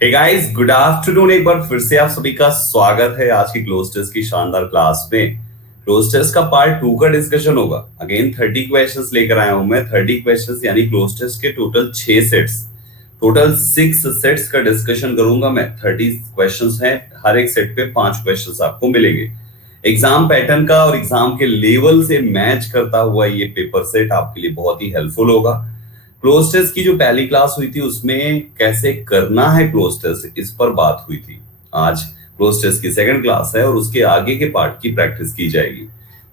Hey guys, good afternoon. एक बार फिर से आप सभी का स्वागत है आज की क्लोज टेस्ट की शानदार क्लास में। क्लोज टेस्ट का पार्ट 2 का डिस्कशन होगा। अगेन 30 क्वेश्चंस लेकर आया हूं मैं। 30 क्वेश्चंस यानी क्लोज टेस्ट के टोटल 6 सेट्स, टोटल 6 सेट्स का डिस्कशन करूंगा मैं। 30 क्वेश्चंस हैं, हर एक सेट पे 5 क्वेश्चंस आपको मिलेंगे। एग्जाम पैटर्न का और एग्जाम के लेवल से मैच करता हुआ ये पेपर सेट आपके लिए बहुत ही हेल्पफुल होगा। क्लोज टेस्ट की जो पहली क्लास हुई थी उसमें कैसे करना है क्लोज टेस्ट, इस पर बात हुई थी। आज क्लोज टेस्ट की सेकंड क्लास है और उसके आगे के पार्ट की प्रैक्टिस की जाएगी।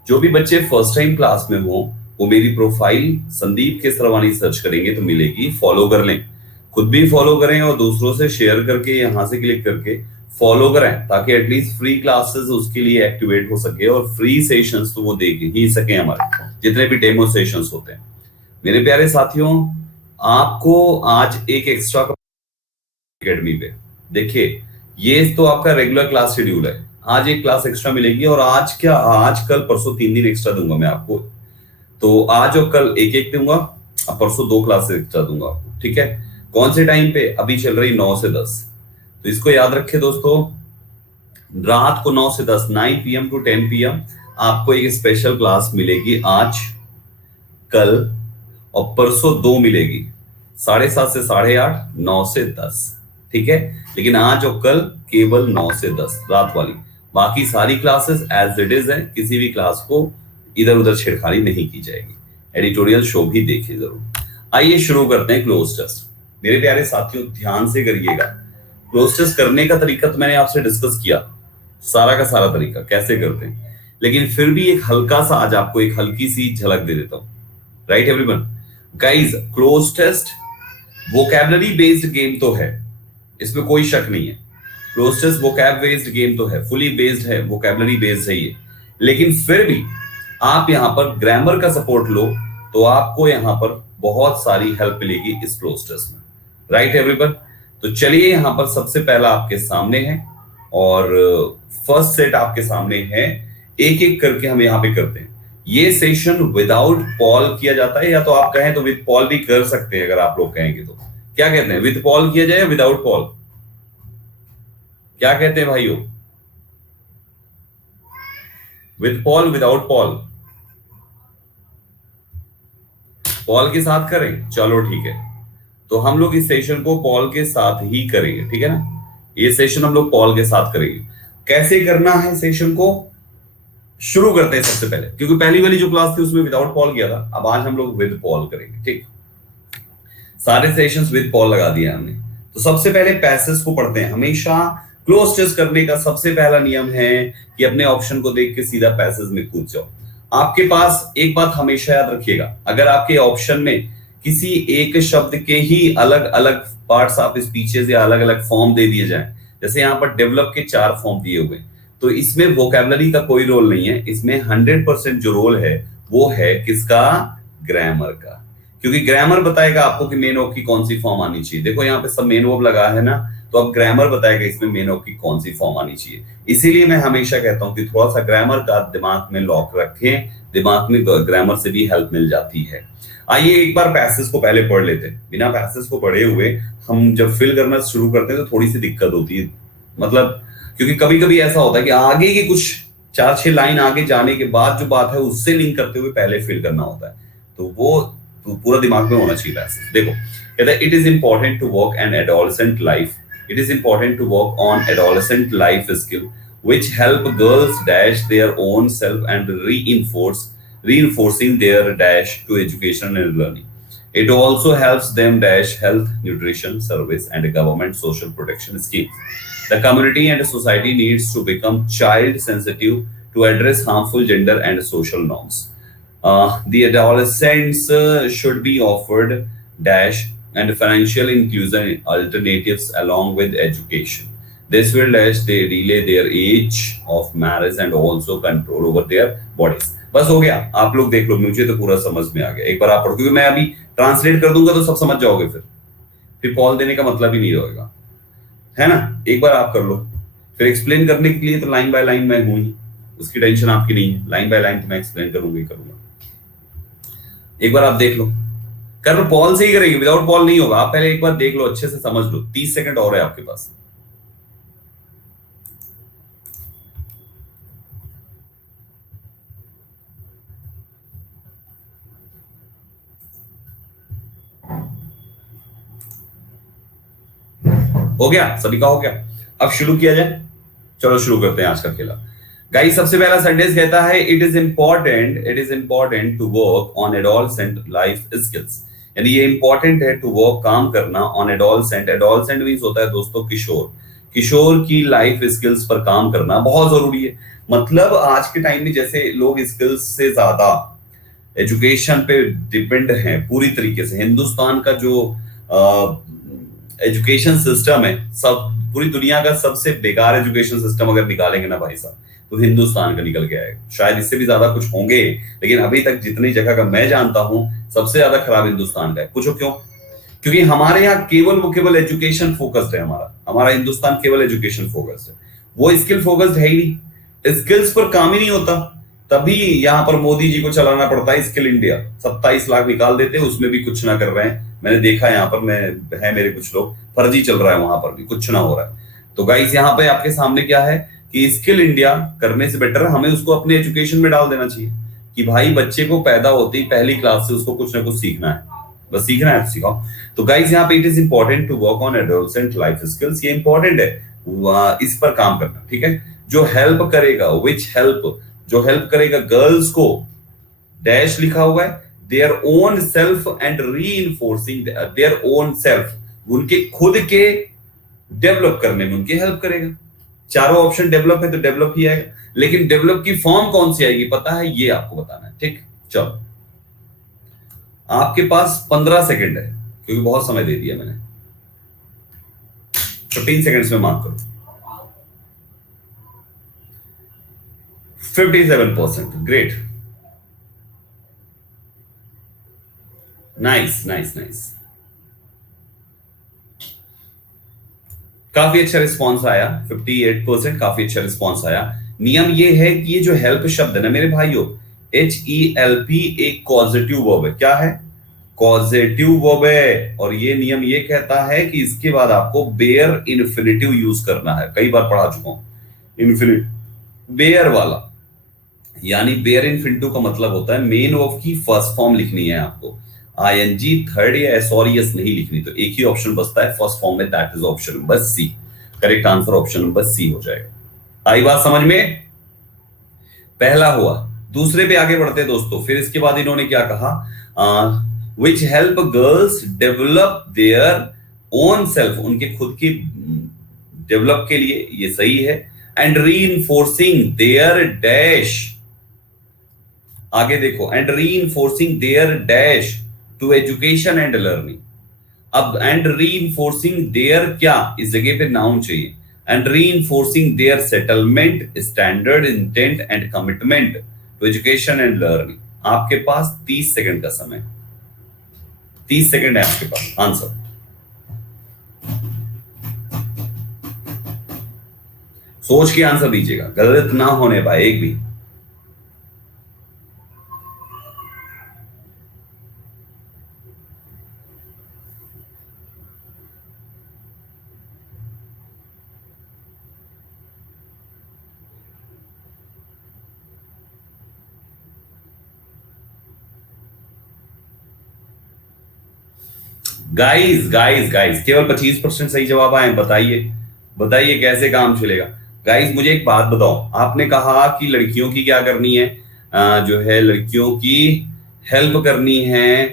जो भी बच्चे फर्स्ट टाइम क्लास में हो वो मेरी प्रोफाइल संदीप केसरवानी सर्च करेंगे तो मिलेगी, फॉलो कर लें। खुद भी फॉलो करें और दूसरों से शेयर करके यहां से क्लिक करके फॉलो करें, ताकि एटलीस्ट फ्री क्लासेस उसके लिए एक्टिवेट हो सके और फ्री सेशंस तो वो देख ही सके। हमारे जितने भी डेमो सेशंस होते हैं मेरे प्यारे साथियों, आपको आज एक एक्स्ट्रा एकेडमी पे देखिए, ये तो आपका रेगुलर क्लास शेड्यूल है। आज एक क्लास एक्स्ट्रा मिलेगी और आज क्या, आज कल परसों 3 दिन एक्स्ट्रा दूंगा मैं आपको। तो आज और कल एक एक दूंगा, अब परसों 2 क्लासेस एक्स्ट्रा दूंगा आपको। ठीक है, कौन से टाइम पे? अभी चल रही 9 से 10। तो इसको याद रखें दोस्तों, रात को 9 से 10, 9 PM टू 10 PM आपको एक स्पेशल क्लास मिलेगी आज, कल और परसों 2 मिलेगी, 7:30 से 8:30, 9 से 10। ठीक है, लेकिन आज और कल केवल 9 से 10 रात वाली। बाकी सारी क्लासेस एज इट इज है, किसी भी क्लास को इधर उधर छेड़खानी नहीं की जाएगी। एडिटोरियल शो भी देखिए जरूर। आइए शुरू करते हैं क्लोज टेस्ट। मेरे प्यारे साथियों ध्यान से करिएगा। क्लोज टेस्ट करने का तरीका तो मैंने आपसे डिस्कस किया, सारा का सारा तरीका कैसे करते हैं, लेकिन फिर भी एक हल्का सा आज आपको एक हल्की सी झलक दे देता हूं। Right everyone, guys cloze test vocabulary based game तो है, इसमें कोई शक नहीं है। Cloze test vocab based game तो है, फुली बेस्ड है, वोकैबुलरी बेस्ड है ये। लेकिन फिर भी आप यहां पर ग्रामर का सपोर्ट लो तो आपको यहां पर बहुत सारी हेल्प मिलेगी इस क्लोज टेस्ट में। राइट एवरीवन, तो चलिए यहां पर सबसे पहला आपके सामने है और फर्स्ट सेट आपके सामने है। एक एक करके हम यहां पे करते हैं। ये सेशन विदाउट पॉल किया जाता है, या तो आप कहें तो विद पॉल भी कर सकते हैं। अगर आप लोग कहेंगे तो क्या कहते हैं, विद पॉल किया जाए या विदाउट पॉल? क्या कहते हैं भाइयों, with Paul without Paul? Paul के साथ करें, चलो ठीक है। तो हम लोग इस सेशन को पॉल के साथ ही करेंगे, ठीक है ना। ये सेशन हम लोग पॉल के साथ करेंगे। कैसे करना है सेशन को, शुरू करते हैं सबसे पहले, क्योंकि पहली वाली जो क्लास थी उसमें विदाउट पॉल किया था। अब आज हम लोग विद पॉल करेंगे। ठीक, सारे सेशंस विद पॉल लगा दिया हमने। तो सबसे पहले पैसेज को पढ़ते हैं। हमेशा क्लोज टेस्ट करने का सबसे पहला नियम है कि अपने ऑप्शन को देख के सीधा पैसेज में कूद जाओ। आपके पास एक बात हमेशा याद रखिएगा, अगर आपके ऑप्शन में किसी एक शब्द के ही अलग अलग पार्ट्स ऑफ स्पीचेस या अलग अलग फॉर्म दे दिए जाए, जैसे यहाँ पर डेवलप के 4 फॉर्म दिए हुए, तो इसमें वोकैबुलरी का कोई रोल नहीं है। इसमें 100% जो रोल है वो है किसका? ग्रामर का। क्योंकि ग्रामर बताएगा आपको कि मेन वर्ब की कौन सी फॉर्म आनी चाहिए। देखो यहाँ पे सब मेन वर्ब लगा है ना, तो अब ग्रामर बताएगा इसमें मेन वर्ब की कौन सी फॉर्म आनी चाहिए। इसीलिए मैं हमेशा कहता हूं कि थोड़ा सा ग्रामर का दिमाग में लॉक रखें, दिमाग में ग्रामर से भी हेल्प मिल जाती है। आइए एक बार पैसेज को पहले पढ़ लेते हैं। बिना पैसेज को पढ़े हुए हम जब फिल करना शुरू करते हैं तो थोड़ी सी दिक्कत होती है, मतलब क्योंकि कभी कभी ऐसा होता है कि आगे के कुछ 4-6 लाइन आगे जाने के बाद जो बात है उससे लिंक करते हुए पहले फिल करना होता है, तो वो तो पूरा दिमाग में होना चाहिए पैसेज। देखो कहता है, it is important to work on adolescent life, it is important to work on adolescent life skill which help girls dash their own self and reinforcing their dash to education and learning. It also helps them dash health, nutrition, service and government social protection schemes. The community and society needs to become child sensitive to address harmful gender and social norms. The adolescents should be offered dash and financial inclusion alternatives along with education. This will dash they delay their age of marriage and also control over their bodies. बस हो गया, आप लोग देख लो, मुझे तो पूरा समझ में आ गया। एक बार आप पढ़ो, क्योंकि मैं अभी ट्रांसलेट कर दूंगा तो सब समझ जाओगे, फिर कॉल देने का मतलब ही नहीं रहेगा, है ना। एक बार आप कर लो, फिर एक्सप्लेन करने के लिए तो लाइन बाय लाइन मैं हूं ही, उसकी टेंशन आपकी नहीं है। लाइन बाय लाइन तो मैं एक्सप्लेन करूंगा ही करूंगा। एक बार आप देख लो, कर पॉल से ही करेंगे, विदाउट पॉल नहीं होगा। आप पहले एक बार देख लो, अच्छे से समझ लो, 30 सेकंड और है आपके पास। हो गया, सभी का हो गया। अब शुरू किया जाए, चलो शुरू करते हैं आज का खेला। गाइस सबसे पहला सेंटेंस कहता है it is important to work on adolescent life skills. यानी ये इंपॉर्टेंट है टू वर्क, काम करना, ऑन एडोलसेंट। एडोलसेंट मींस होता है दोस्तों किशोर। किशोर की लाइफ स्किल्स पर काम करना बहुत जरूरी है। मतलब आज के टाइम में जैसे लोग स्किल्स से ज्यादा एजुकेशन पे डिपेंड हैं पूरी तरीके से। हिंदुस्तान का जो एजुकेशन सिस्टम है, सब पूरी दुनिया का सबसे बेकार एजुकेशन सिस्टम अगर निकालेंगे ना भाई साहब, तो हिंदुस्तान का निकल के आएगा। शायद इससे भी ज्यादा कुछ होंगे, लेकिन अभी तक जितनी जगह का मैं जानता हूं, सबसे ज्यादा खराब हिंदुस्तान का है। पूछो क्यों? क्योंकि हमारे यहाँ केवल एजुकेशन फोकस्ड है। हमारा हिंदुस्तान केवल एजुकेशन फोकस्ड है, वो स्किल फोकस्ड है ही नहीं। स्किल्स पर काम ही नहीं होता। तभी यहाँ पर मोदी जी को चलाना पड़ता है स्किल इंडिया। 27 लाख निकाल देते हैं, उसमें भी कुछ ना कर रहे हैं। मैंने देखा यहाँ पर, मेरे कुछ लोग, फर्जी चल रहा है वहां पर भी, कुछ ना हो रहा है। तो गाइस यहाँ पे आपके सामने क्या है कि स्किल इंडिया करने से बेटर हमें उसको अपने एजुकेशन में डाल देना चाहिए कि भाई बच्चे को पैदा होते ही पहली क्लास से उसको कुछ ना कुछ सीखना है, बस सीखना है तो सिखाओ। तो गाइस यहाँ पे it is important to work on adolescent life skills. ये इंपॉर्टेंट है इस पर काम करना, ठीक है। जो हेल्प करेगा, जो हेल्प करेगा गर्ल्स को, डैश लिखा हुआ है, their own self and reinforcing their own self, उनके खुद के डेवलप करने में उनकी हेल्प करेगा। चारों ऑप्शन डेवलप है तो डेवलप ही आएगा, लेकिन डेवलप की फॉर्म कौन सी आएगी पता है, ये आपको बताना है, ठीक। चलो आपके पास 15 सेकंड है, क्योंकि बहुत समय दे दिया मैंने। 15 सेकंड्स में मार्क करो। 57%, ग्रेट, नाइस नाइस नाइस, काफी अच्छा रिस्पॉन्स आया। 58%, काफी अच्छा रिस्पॉन्स आया। नियम ये है कि ये जो हेल्प शब्द है ना मेरे भाइयों, HELP एक कॉजेटिव वर्ब है। क्या है? कॉजेटिव वर्ब है। और ये नियम ये कहता है कि इसके बाद आपको बेयर इन्फिनिटिव यूज करना है। कई बार पढ़ा चुका हूं इन्फिनिट, बेयर वाला। यानी बेयर इन्फिनिटिव का मतलब होता है मेन वर्ब की फर्स्ट फॉर्म लिखनी है आपको, ING थर्ड या SORES नहीं लिखनी। तो एक ही ऑप्शन बचता है फर्स्ट फॉर्म में, that is option number C. Correct answer option number C हो जाएगा। आई बात समझ में? पहला हुआ। दूसरे पे आगे बढ़ते हैं दोस्तों। फिर इसके बाद इन्होंने क्या कहा, which help girls develop their own self, उनके खुद की डेवलप के लिए, ये सही है। एंड रीइंफोर्सिंग देयर डैश, आगे देखो, and reinforcing their dash to education and learning. अब एंड रीइंफोर्सिंग देयर क्या, इस जगह पे नाउन चाहिए। And reinforcing their settlement, standard, intent and commitment to education and learning. आपके पास 30 सेकंड का समय, 30 सेकंड है आपके पास आंसर। सोच के आंसर दीजिएगा, गलत ना होने पाए एक भी। गाइस गाइस गाइस, केवल 25% सही जवाब आए। बताइए बताइए कैसे काम चलेगा। गाइस मुझे एक बात बताओ, आपने कहा कि लड़कियों की क्या करनी है, जो है लड़कियों की हेल्प करनी है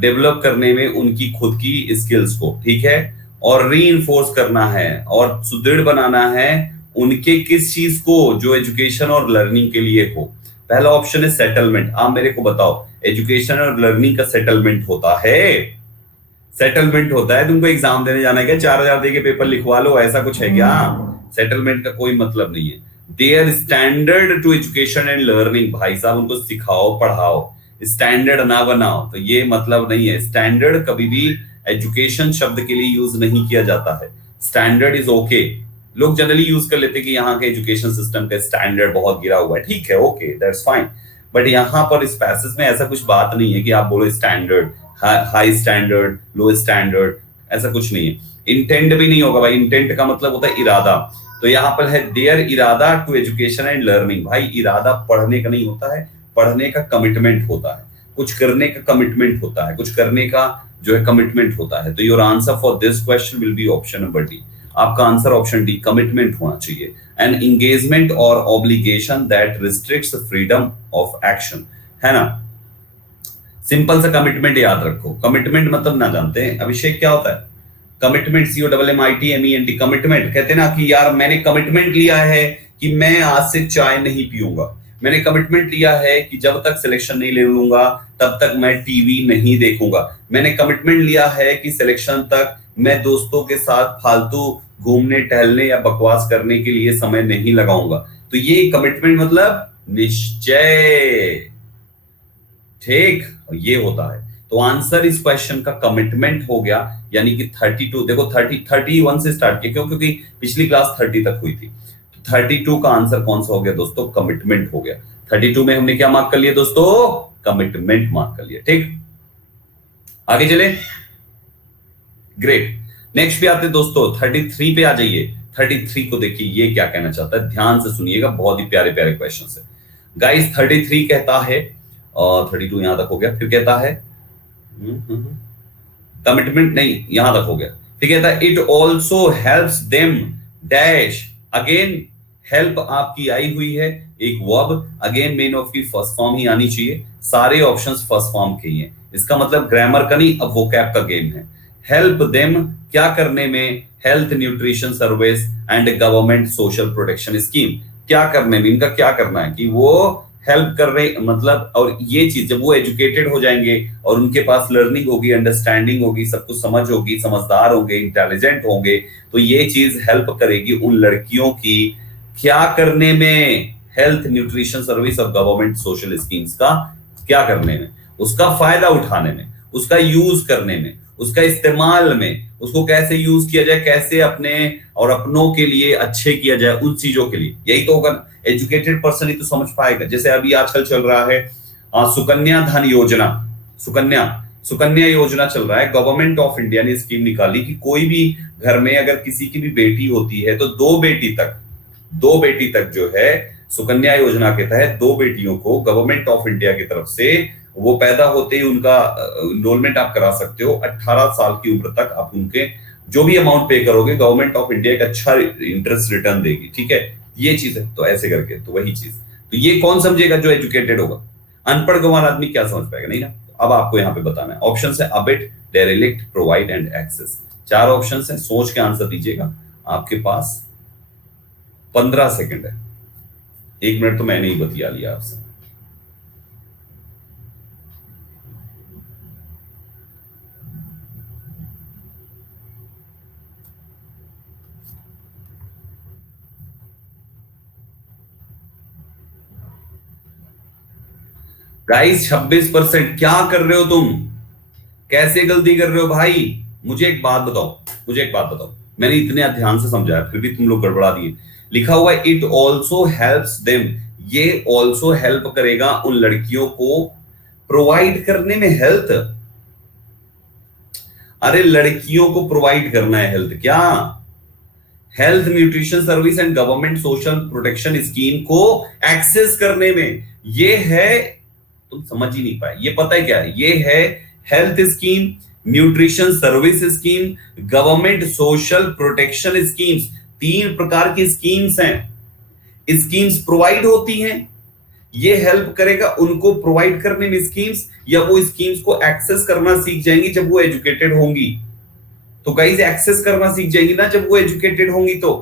डेवलप करने में उनकी खुद की स्किल्स को, ठीक है, और रीइंफोर्स करना है और सुदृढ़ बनाना है उनके किस चीज को, जो एजुकेशन और लर्निंग के लिए हो। पहला ऑप्शन है सेटलमेंट। आप मेरे को बताओ, एजुकेशन और लर्निंग का सेटलमेंट होता है? सेटलमेंट होता है तुमको एग्जाम देने जाना है क्या, 4,000 दे के पेपर लिखवा लो, ऐसा कुछ है क्या? सेटलमेंट का कोई मतलब नहीं है। Their standard to education and learning, भाई साहब उनको सिखाओ पढ़ाओ, स्टैंडर्ड ना बनाओ, तो ये मतलब नहीं है। स्टैंडर्ड कभी भी एजुकेशन शब्द के लिए यूज नहीं किया जाता है। Standard is okay. लोग जनरली यूज कर लेते हैं कि यहाँ के एजुकेशन सिस्टम का स्टैंडर्ड बहुत गिरा हुआ है, ठीक है, ओके दैट्स फाइन। बट यहाँ पर इस पैसेज में ऐसा कुछ बात नहीं है कि आप बोलो स्टैंडर्ड हाई स्टैंडर्ड, लो स्टैंडर्ड, ऐसा कुछ नहीं है। इंटेंट भी नहीं होगा भाई, इंटेंट का मतलब होता है इरादा। तो यहाँ पर है देयर इरादा टू एजुकेशन एंड लर्निंग। भाई इरादा पढ़ने का नहीं होता है, पढ़ने का कमिटमेंट होता है, कुछ करने का कमिटमेंट होता है, कुछ करने का जो है कमिटमेंट होता है। तो your answer for this question will be option number D. आपका आंसर ऑप्शन डी, कमिटमेंट होना चाहिए। एन एंगेजमेंट और obligation that restricts freedom of action, है ना। सिंपल सा कमिटमेंट याद रखो। कमिटमेंट मतलब ना जानते हैं अभिषेक क्या होता है? Commitment, COMMITMENT, commitment. कहते हैं ना कि यार मैंने कमिटमेंट लिया है कि मैं आज से चाय नहीं पीऊंगा, मैंने कमिटमेंट लिया है कि जब तक सिलेक्शन नहीं ले लूंगा तब तक मैं टीवी नहीं देखूंगा, मैंने कमिटमेंट लिया है कि सिलेक्शन तक मैं दोस्तों के साथ फालतू घूमने टहलने या बकवास करने के लिए समय नहीं लगाऊंगा। तो ये कमिटमेंट मतलब निश्चय, ठीक, ये होता है। तो आंसर इस क्वेश्चन का कमिटमेंट हो गया, यानी कि 32। देखो 31 से स्टार्ट किया, क्यों? क्योंकि पिछली क्लास 30 तक हुई थी। तो 32 का आंसर कौन सा हो गया दोस्तों? कमिटमेंट हो गया। 32 में हमने क्या मार्क कर लिया दोस्तों? कमिटमेंट मार्क कर लिया। ठीक, आगे चले। ग्रेट। नेक्स्ट पे आते दोस्तों 33 पे आ जाइए। 33 को देखिए ये क्या कहना चाहता है, ध्यान से सुनिएगा, बहुत ही प्यारे प्यारे क्वेश्चन है गाइस। 33 कहता है, और 32 यहां तक हो गया, फिर कहता है कमिटमेंट नहीं, यहां तक हो गया। फिर कहता है it also helps them dash. Again help आपकी आई हुई है, एक वर्ब, अगेन मेन ऑफ की फर्स्ट फॉर्म ही आनी चाहिए। सारे ऑप्शंस फर्स्ट फॉर्म के ही हैं, इसका मतलब ग्रामर का नहीं, अब वोकैब का गेम है। हेल्प देम क्या करने में? Health nutrition service and government social protection scheme. क्या करने में, इनका क्या करना है कि वो हेल्प कर रहे, मतलब, और ये चीज जब वो एजुकेटेड हो जाएंगे और उनके पास लर्निंग होगी, अंडरस्टैंडिंग होगी, सब कुछ समझ होगी, समझदार होंगे, इंटेलिजेंट होंगे, तो ये चीज हेल्प करेगी उन लड़कियों की क्या करने में? हेल्थ न्यूट्रिशन सर्विस और गवर्नमेंट सोशल स्कीम्स का क्या करने में? उसका फायदा उठाने में, उसका यूज करने में, उसका इस्तेमाल में, उसको कैसे यूज किया जाए, कैसे अपने और अपनों के लिए अच्छे किया जाए, उन चीजों के लिए। यही तो होगा। एजुकेटेड पर्सन ही तो समझ पाएगा। जैसे अभी आजकल चल रहा है सुकन्या धन योजना, सुकन्या योजना चल रहा है। गवर्नमेंट ऑफ इंडिया ने स्कीम निकाली कि कोई भी घर में अगर किसी की भी बेटी होती है तो दो बेटी तक जो है सुकन्या योजना के तहत दो बेटियों को गवर्नमेंट ऑफ इंडिया की तरफ से, वो पैदा होते ही उनका एनरोलमेंट आप करा सकते हो। 18 साल की उम्र तक आप उनके जो भी अमाउंट पे करोगे, गवर्नमेंट ऑफ इंडिया एक अच्छा इंटरेस्ट रिटर्न देगी। ठीक है, ये चीज है। तो ऐसे करके, तो वही चीज, तो ये कौन समझेगा? जो एजुकेटेड होगा। अनपढ़ गंवार आदमी क्या समझ पाएगा? नहीं ना। अब आपको यहाँ पे बताना है। ऑप्शन है abet, derelict, provide and access. 4 option है, सोच के आंसर दीजिएगा। आपके पास 15 सेकंड है। 1 मिनट तो मैंने ही बतिया लिया आपसे। गाइस 26%। क्या कर रहे हो तुम? कैसे गलती कर रहे हो भाई? मुझे एक बात बताओ, मैंने इतने ध्यान से समझाया फिर भी तुम लोग गड़बड़ा दिए। लिखा हुआ है इट ऑल्सो हेल्प्स देम, ये ऑल्सो हेल्प करेगा उन लड़कियों को प्रोवाइड करने में हेल्थ। अरे लड़कियों को प्रोवाइड करना है हेल्थ, क्या? Health nutrition service and government social protection scheme को एक्सेस करने में। ये है, तुम समझ ही नहीं पाए। ये पता है क्या है? ये है health scheme, nutrition service scheme, government social protection schemes. 3 प्रकार की स्कीम्स हैं। स्कीम्स प्रोवाइड होती हैं, ये हेल्प करेगा उनको प्रोवाइड करने में स्कीम्स, या वो स्कीम्स को एक्सेस करना सीख जाएंगी जब वो एजुकेटेड होंगी। तो गाइस एक्सेस करना सीख जाएंगी ना जब वो एजुकेटेड होंगी। तो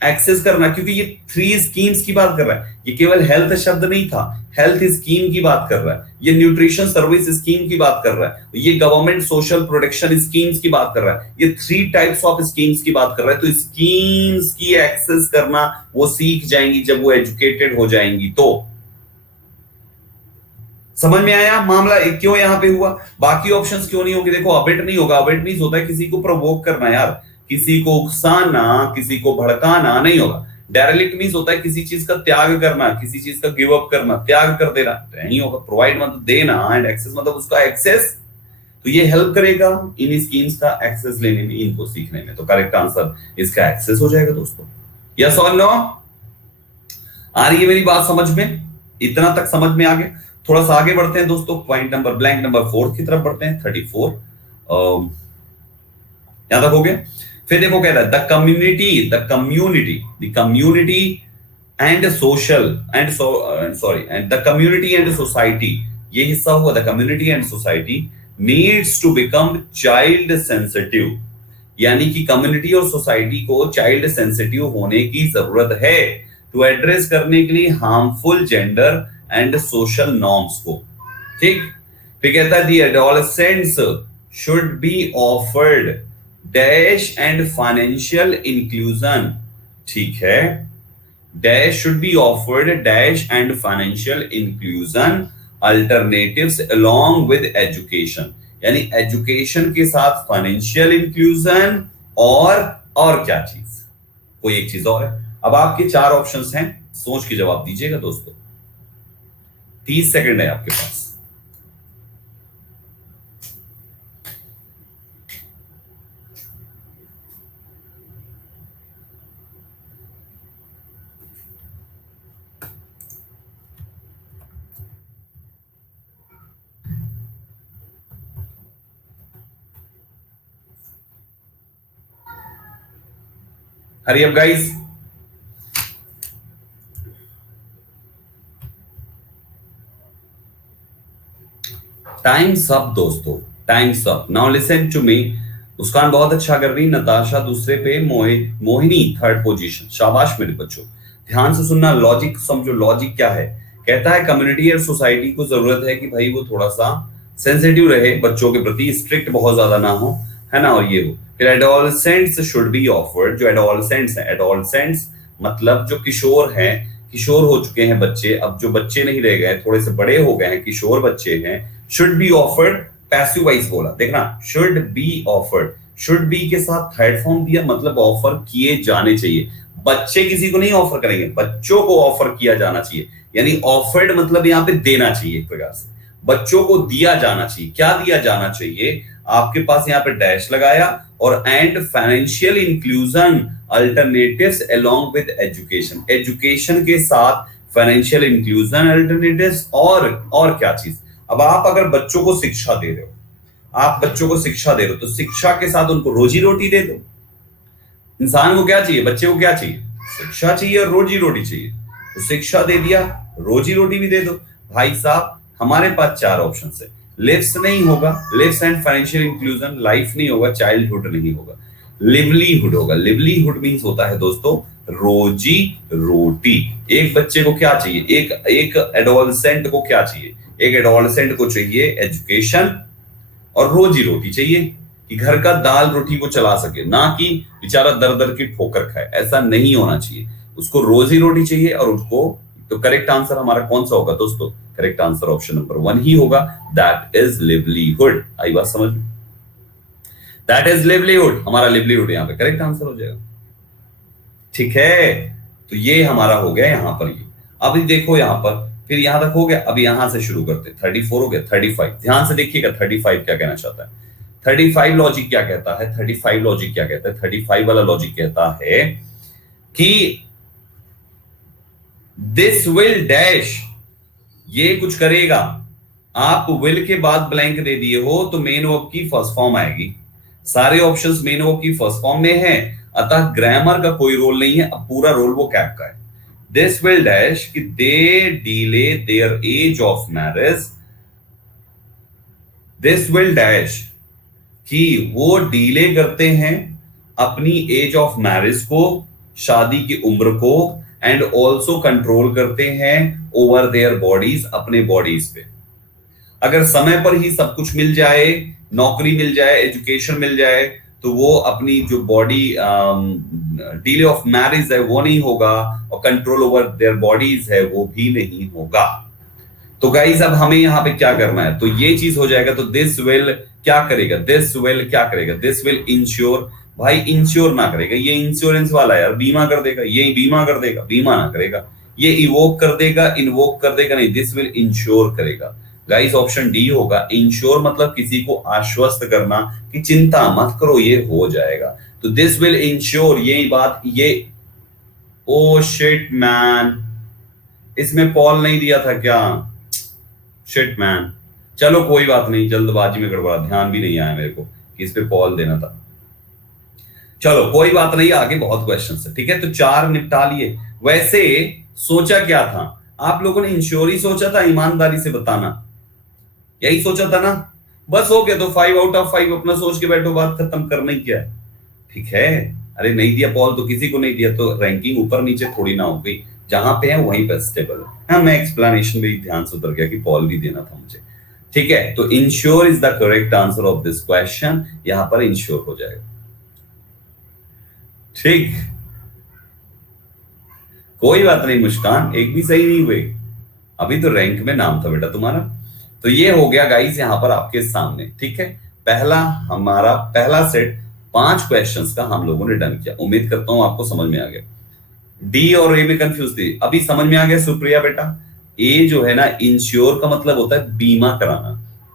एक्सेस करना, क्योंकि ये 3 स्कीम्स की बात कर रहा है। ये केवल हेल्थ शब्द नहीं था, हेल्थ स्कीम की बात कर रहा है, ये न्यूट्रिशन सर्विस स्कीम की बात कर रहा है, ये गवर्नमेंट सोशल प्रोटेक्शन स्कीम्स की बात कर रहा है, ये 3 टाइप्स ऑफ स्कीम्स की बात कर रहा है। तो स्कीम्स की एक्सेस करना वो सीख जाएंगी जब वो एजुकेटेड हो जाएंगी। तो समझ में आया मामला क्यों यहां पे हुआ? बाकी ऑप्शंस क्यों नहीं होंगे? देखो अबिट नहीं होगा। अबिट मींस होता है किसी को प्रोवोक करना, यार किसी को उकसाना, किसी को भड़काना, नहीं होगा। डायरेक्ट मींस होता है किसी चीज का त्याग करना, किसी चीज का गिव अप करना, त्याग कर देना, नहीं होगा। प्रोवाइड मतलब देना, एंड एक्सेस मतलब उसका एक्सेस तो ये हेल्प करेगा इन स्कीम्स का एक्सेस लेने में, इनको सीखने में। तो करेक्ट आंसर इसका एक्सेस हो जाएगा दोस्तों। यस और नो? आ रही है मेरी बात समझ में? इतना तक समझ में आ गया? थोड़ा सा आगे बढ़ते हैं दोस्तों, पॉइंट नंबर ब्लैंक नंबर 4 की तरफ बढ़ते हैं। 34 यहां तक हो गया। फिर देखो कह रहा है the community and social and sorry and the community and society, ये हिस्सा हुआ the community and society needs to become child sensitive, यानी कि कम्युनिटी और सोसाइटी को चाइल्ड सेंसिटिव होने की जरूरत है टू एड्रेस करने के लिए harmful gender and social norms को। ठीक, फिर कहता है the adolescents should be offered dash and financial inclusion. ठीक है, dash should be offered dash and financial inclusion alternatives along with education, यानी एजुकेशन के साथ फाइनेंशियल इंक्लूजन और क्या चीज, कोई एक चीज और है। अब आपके 4 ऑप्शंस हैं, सोच के जवाब दीजिएगा दोस्तों। 30 सेकंड है आपके पास। Hurry up guys. Times up दोस्तों, times up. Now listen to me. Muskan बहुत अच्छा कर रही, नताशा दूसरे पे, मोहिनी थर्ड पोजीशन। शाबाश मेरे बच्चों, ध्यान से सुनना, लॉजिक समझो। लॉजिक क्या है? कहता है कम्युनिटी और सोसाइटी को जरूरत है कि भाई वो थोड़ा सा सेंसिटिव रहे बच्चों के प्रति, स्ट्रिक्ट बहुत ज्यादा ना हो, है ना, और ये हो। फिर एडोलसेंट्स शुड बी ऑफर्ड, जो एडोलसेंट्स है, एडोलसेंट्स मतलब जो किशोर हैं, किशोर हो चुके हैं बच्चे, अब जो बच्चे नहीं रह गए, थोड़े से बड़े हो गए हैं, किशोर बच्चे हैं, should be offered, passive voice बोला, देखना, should be offered, should be के साथ थर्ड फॉर्म दिया, मतलब ऑफर किए जाने चाहिए। बच्चे किसी को नहीं ऑफर करेंगे, बच्चों को ऑफर किया जाना चाहिए, यानी ऑफर्ड मतलब यहाँ पे देना चाहिए, एक प्रकार से बच्चों को दिया जाना चाहिए। क्या दिया जाना चाहिए? आपके पास यहाँ पे डैश लगाया और and financial inclusion alternatives along with education, education के साथ फाइनेंशियल इंक्लूजन अल्टरनेटिव्स और क्या चीज। अब आप अगर बच्चों को शिक्षा दे रहे हो, आप बच्चों को शिक्षा दे रहे हो, तो शिक्षा के साथ उनको रोजी रोटी दे दो। इंसान को क्या चाहिए? बच्चे को क्या चाहिए? शिक्षा चाहिए और रोजी रोटी चाहिए। तो शिक्षा दे दिया, रोजी रोटी भी दे दो। भाई साहब हमारे पास 4 ऑप्शन है। लिव्स नहीं होगा, lives and financial inclusion, life नहीं होगा, चाइल्डहुड नहीं होगा, लिवलीहुड होगा। लिवलीहुड मींस होता है दोस्तों रोजी रोटी। एक बच्चे को क्या चाहिए? एक एडोलसेंट को क्या चाहिए? एक एडोलसेंट को चाहिए एजुकेशन और रोजी रोटी चाहिए, कि घर का दाल रोटी को चला सके, ना कि बेचारा दर दर की ठोकर खाए। ऐसा नहीं होना चाहिए, उसको रोजी रोटी चाहिए और उसको। तो करेक्ट आंसर हमारा कौन सा होगा दोस्तों? करेक्ट आंसर ऑप्शन नंबर 1 ही होगा, दैट इज लिवलीहुड। आई बात समझ में? दैट इज लिवलीहुड, हमारा लिवलीहुड यहाँ पे करेक्ट आंसर हो जाएगा। ठीक है, तो ये हमारा हो गया यहाँ पर। ये अभी देखो यहाँ पर, फिर यहां तक हो गया। अब यहां से शुरू करते, 34 हो गया, 35 ध्यान से देखिएगा। 35 क्या कहना चाहता है? 35 लॉजिक क्या कहता है? 35 लॉजिक क्या कहता है? 35 वाला लॉजिक कहता है कि दिस विल डैश, ये कुछ करेगा। आप विल के बाद ब्लैंक दे दिए हो तो मेन वर्ब की फर्स्ट फॉर्म आएगी। सारे ऑप्शंस मेन वर्ब की फर्स्ट फॉर्म में है, अतः ग्रामर का कोई रोल नहीं है। अब पूरा रोल वो कैप का है। दिस विल डैश कि they delay their age of marriage, this will dash कि वो डिले करते हैं अपनी एज ऑफ मैरिज को, शादी की उम्र को, एंड ऑल्सो कंट्रोल करते हैं ओवर देयर बॉडीज, अपने बॉडीज पे। अगर समय पर ही सब कुछ मिल जाए, नौकरी मिल जाए, एजुकेशन मिल जाए, तो वो अपनी जो बॉडी डिले ऑफ मैरिज है वो नहीं होगा, और कंट्रोल ओवर देयर बॉडीज है वो भी नहीं होगा। तो गाइस अब हमें यहाँ पे क्या करना है? तो ये चीज हो जाएगा। तो दिस विल क्या करेगा? दिस विल क्या करेगा? This will ensure. भाई इंश्योर ना करेगा, ये इंश्योरेंस वाला यार, बीमा कर देगा, ये बीमा कर देगा, बीमा ना करेगा। ये इवोक कर देगा, इन्वोक कर देगा, नहीं, दिस विल इंश्योर करेगा। गाइस ऑप्शन डी होगा। इंश्योर मतलब किसी को आश्वस्त करना कि चिंता मत करो ये हो जाएगा। तो दिस विल इंश्योर, ये बात ये। ओ शिट मैन, इसमें पॉल नहीं दिया था क्या? Shit man. चलो कोई बात नहीं, जल्दबाजी में गड़बड़ा, ध्यान भी नहीं आया मेरे को कि इस पे पॉल देना था। चलो कोई बात नहीं, आगे बहुत क्वेश्चन है। ठीक है, तो 4 निपटा लिए। वैसे सोचा क्या था आप लोगों ने? इंश्योर ही सोचा था, ईमानदारी से बताना। यही सोचा था ना? बस हो गया तो 5 आउट ऑफ 5 अपना सोच के बैठो, बात खत्म, करना ही क्या है। ठीक है। अरे नहीं दिया पॉल तो किसी को नहीं दिया तो रैंकिंग ऊपर नीचे थोड़ी ना हो गई, जहां पे है वहीं पे स्टेबल है। हाँ, मैं एक्सप्लेनेशन में ही ध्यान से उतर गया कि पॉल भी देना था मुझे। ठीक है, तो ensure is the correct answer of this question, यहां पर इंश्योर हो जाएगा। ठीक, कोई बात नहीं मुस्कान, एक भी सही नहीं हुए, अभी तो रैंक में नाम था बेटा तुम्हारा। तो ये हो गया गाइस यहां पर आपके सामने। ठीक है, पहला हमारा पहला सेट 5 क्वेश्चंस का हम लोगों ने डन किया। उम्मीद करता हूं आपको समझ में आ गया। डी और ए में कंफ्यूज थी, अभी समझ में आ गया सुप्रिया बेटा। ए जो है ना, इंश्योर का मतलब होता है बीमा कराना,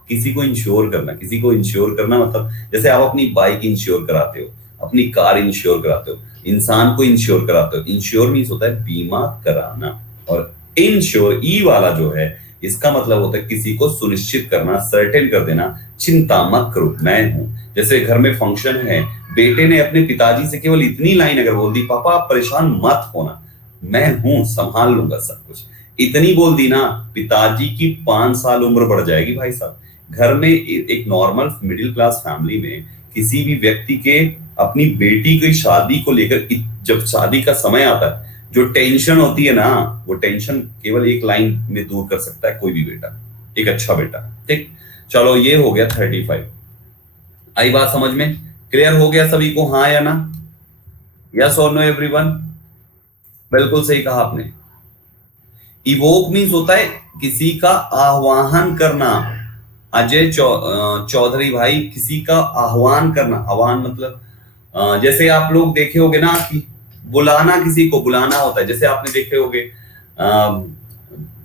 किसी को इंश्योर करना। किसी को इंश्योर करना मतलब जैसे आप अपनी बाइक इंश्योर कराते हो, अपनी कार इंश्योर कराते हो, इंसान को इंश्योर कराते हो। इंश्योर मीन्स होता है बीमा कराना। और इंश्योर ई वाला जो है, इसका मतलब होता है किसी को सुनिश्चित करना, सर्टेन कर देना, चिंता मत करो मैं हूं। जैसे घर में फंक्शन है, बेटे ने अपने पिताजी से केवल इतनी लाइन अगर बोल दी, पापा आप परेशान मत होना, मैं हूं संभाल लूंगा सब कुछ, इतनी बोल दी ना, पिताजी की 5 साल उम्र बढ़ जाएगी भाई साहब। घर में एक नॉर्मल मिडिल क्लास फैमिली में किसी भी व्यक्ति के अपनी बेटी की शादी को लेकर जब शादी का समय आता है, जो टेंशन होती है ना, वो टेंशन केवल एक लाइन में दूर कर सकता है कोई भी बेटा, एक अच्छा बेटा। ठीक, चलो ये हो गया 35। आई बात समझ में? क्लियर हो गया सभी को, हाँ या ना? यस और नो एवरीवन? बिल्कुल सही कहा आपने। इवोक मीन्स होता है किसी का आह्वान करना। अजय चौधरी भाई, किसी का आह्वान करना। आह्वान मतलब जैसे आप लोग देखे होगे ना कि बुलाना, किसी को बुलाना होता है। जैसे आपने देखे होगे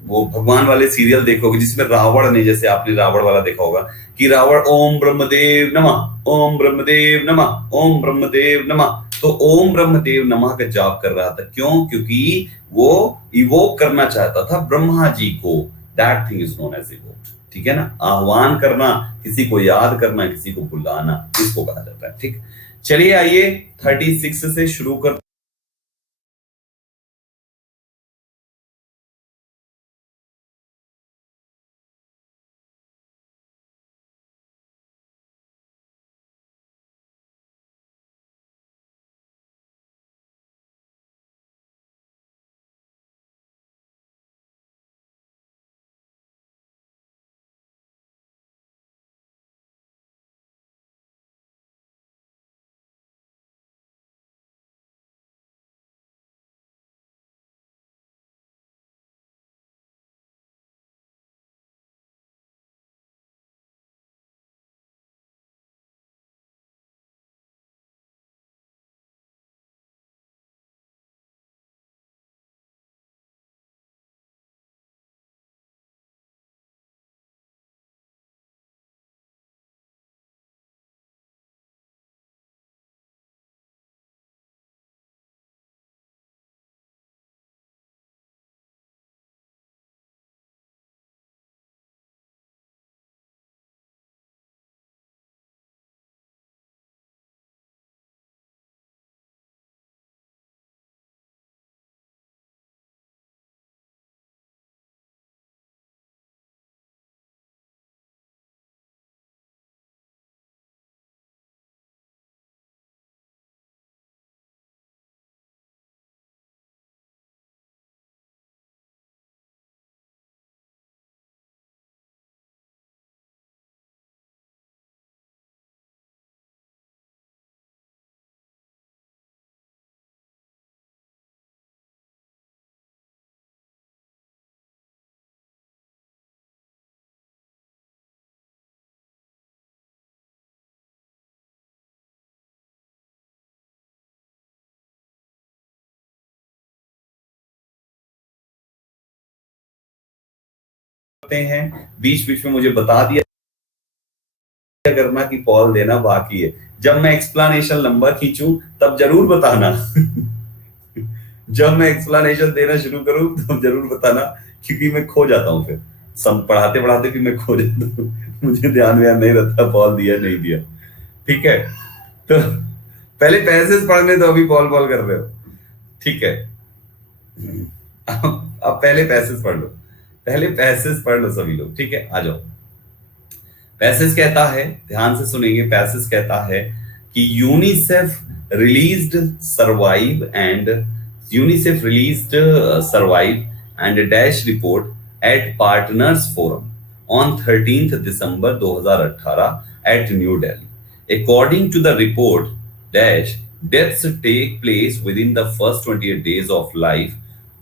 वो भगवान वाले सीरियल देखोगे जिसमें रावण ने, जैसे आपने रावण वाला देखा होगा कि रावण ओम ब्रह्मदेव नमः, ओम ब्रह्मदेव नमः, ओम ब्रह्मदेव नमः। तो ओम ब्रह्मदेव नमः का जाप कर रहा था, क्यों? क्योंकि वो इवोक करना चाहता था ब्रह्मा जी को। That thing is known as evoke. ठीक है ना, आह्वान करना, किसी को याद करना, किसी को बुलाना, इसको कहा जाता है। ठीक, चलिए आइए 36 से शुरू कर करते हैं, बीच बीच में मुझे बता दिया करना कि पॉल देना बाकी है। जब मैं एक्सप्लेनेशन लंबा खींचूं तब जरूर बताना। जब मैं एक्सप्लेनेशन देना शुरू करूं तब जरूर बताना, क्योंकि मैं खो जाता हूं फिर सब पढ़ाते पढ़ाते भी मैं खो जाता हूं। मुझे ध्यान नहीं रहता पॉल दिया नहीं दिया। ठीक है, तो पहले पैसेज पढ़ने दो, अभी पॉल पॉल कर रहे हो। ठीक है, अब पहले पैसेज पढ़ लो, पहले पैसेज पढ़ लो सभी लोग। ठीक है, आ जाओ। पैसेज कहता है, ध्यान से सुनेंगे, पैसेज कहता है कि UNICEF released survive and dash report at partners forum on 13 December 2018 at New Delhi. According to the report dash deaths take place within the first 28 days of life,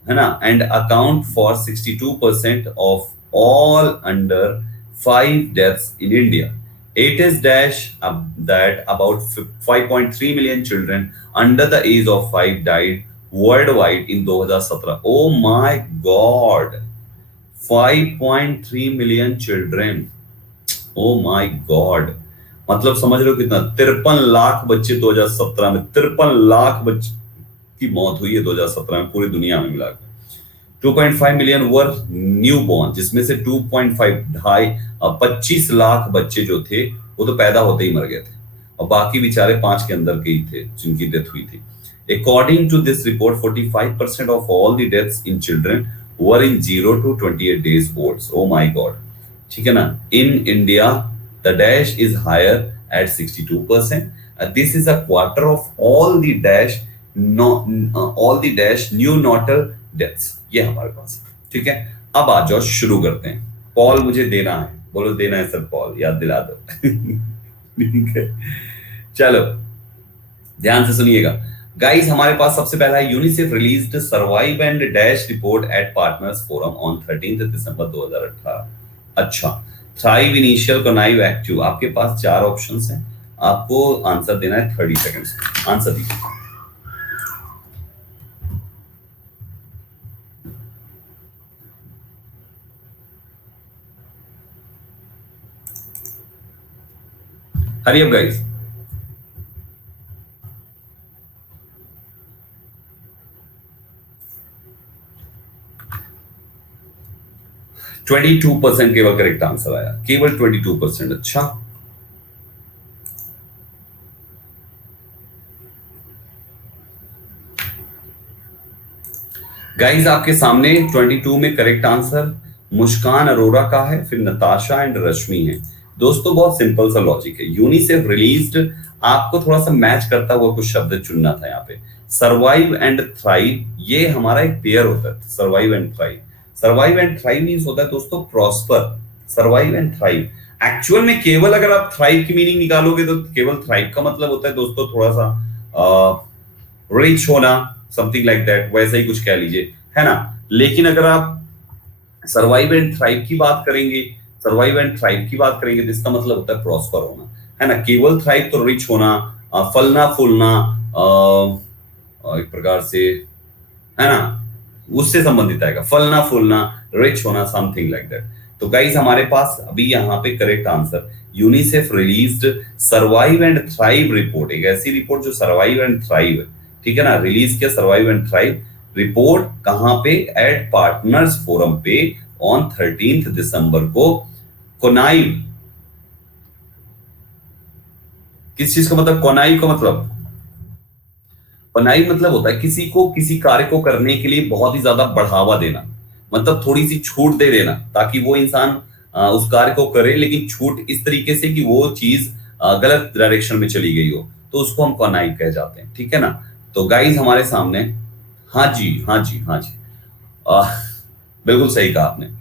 है ना, and account for 62% of all under 5 deaths in India. It is dash that about 5.3 million children under the age of 5 died worldwide in 2017. Oh my God, 5.3 million children. Oh my God. मतलब समझ रहे हो कितना, 53 लाख बच्चे 2017 में, 53 लाख बच्चे की मौत हुई है 2017 में पूरी दुनिया में मिलाकर। 2.5 मिलियन वर न्यू बॉर्न, जिसमें से 2.5 25 लाख बच्चे जो थे वो तो पैदा होते ही मर गए थे, और बाकी बेचारे 5 के अंदर के ही थे जिनकी डेथ हुई थी। According to this report, 45% of all the deaths in children were in 0 to 28 days old. Oh my God. ठीक है ना? In India, the dash is higher at 62%. This is a quarter of all the dash neonatal deaths. ये हमारे पास है। ठीक है, अब आ जाओ, शुरू करते हैं। पॉल मुझे देना है, बोलो देना है सर पॉल, याद दिला दो। ठीक है, चलो ध्यान से सुनिएगा गाइस। हमारे पास सबसे पहला है UNICEF released survive and dash report at partners forum on 13 December 2018। अच्छा, थ्राइव, इनिशियल, कनाइव, एक्टिव। आपके पास 4 ऑप्शंस हैं, आपको आंसर देना है 30 सेकंड्स। आंसर दीजिए। हरी अप गाइस। %22 केवल करेक्ट आंसर आया, केवल 22%। अच्छा, गाइस आपके सामने 22 में करेक्ट आंसर मुस्कान अरोरा का है, फिर नताशा एंड रश्मि है। दोस्तों बहुत सिंपल सा लॉजिक है। यूनिसेफ रिलीज्ड, आपको थोड़ा सा मैच करता हुआ कुछ शब्द चुनना था यहाँ पे। सर्वाइव एंड थ्राइव, ये हमारा एक पेयर होता है, survive and thrive. Survive and thrive means होता है दोस्तों prosper. Survive and thrive actual में केवल अगर आप थ्राइव की मीनिंग निकालोगे तो केवल थ्राइव का मतलब होता है दोस्तों थोड़ा सा रिच होना, समथिंग लाइक दैट, वैसा ही कुछ कह लीजिए, है ना। लेकिन अगर आप सर्वाइव एंड थ्राइव की बात करेंगे, सर्वाइव एंड थ्राइव की बात करेंगे तो इसका मतलब होता है प्रॉस्पर होना, है ना। केवल थ्राइव तो रिच होना, फलना फूलना, एक प्रकार से, है ना, उससे संबंधित आएगा, फलना फूलना, रिच होना, समथिंग लाइक दैट। तो गाइस हमारे पास अभी यहाँ पे correct answer UNICEF released survive and thrive report, एक ऐसी रिपोर्ट जो सर्वाइव एंड थ्राइव, ठीक है ना, रिलीज किया सर्वाइव एंड थ्राइव रिपोर्ट। कहां पे? एट पार्टनर्स फोरम पे ऑन 13 दिसंबर को। कोनाइव किस चीज का मतलब? कोनाइव का मतलब, कोनाइव मतलब होता है किसी को किसी कार्य को करने के लिए बहुत ही ज्यादा बढ़ावा देना, मतलब थोड़ी सी छूट दे देना ताकि वो इंसान उस कार्य को करे, लेकिन छूट इस तरीके से कि वो चीज गलत डायरेक्शन में चली गई हो, तो उसको हम कोनाइव कह जाते हैं, ठीक है ना। तो गाइज हमारे सामने, हाँ जी हाँ जी हाँ जी, बिल्कुल सही कहा आपने।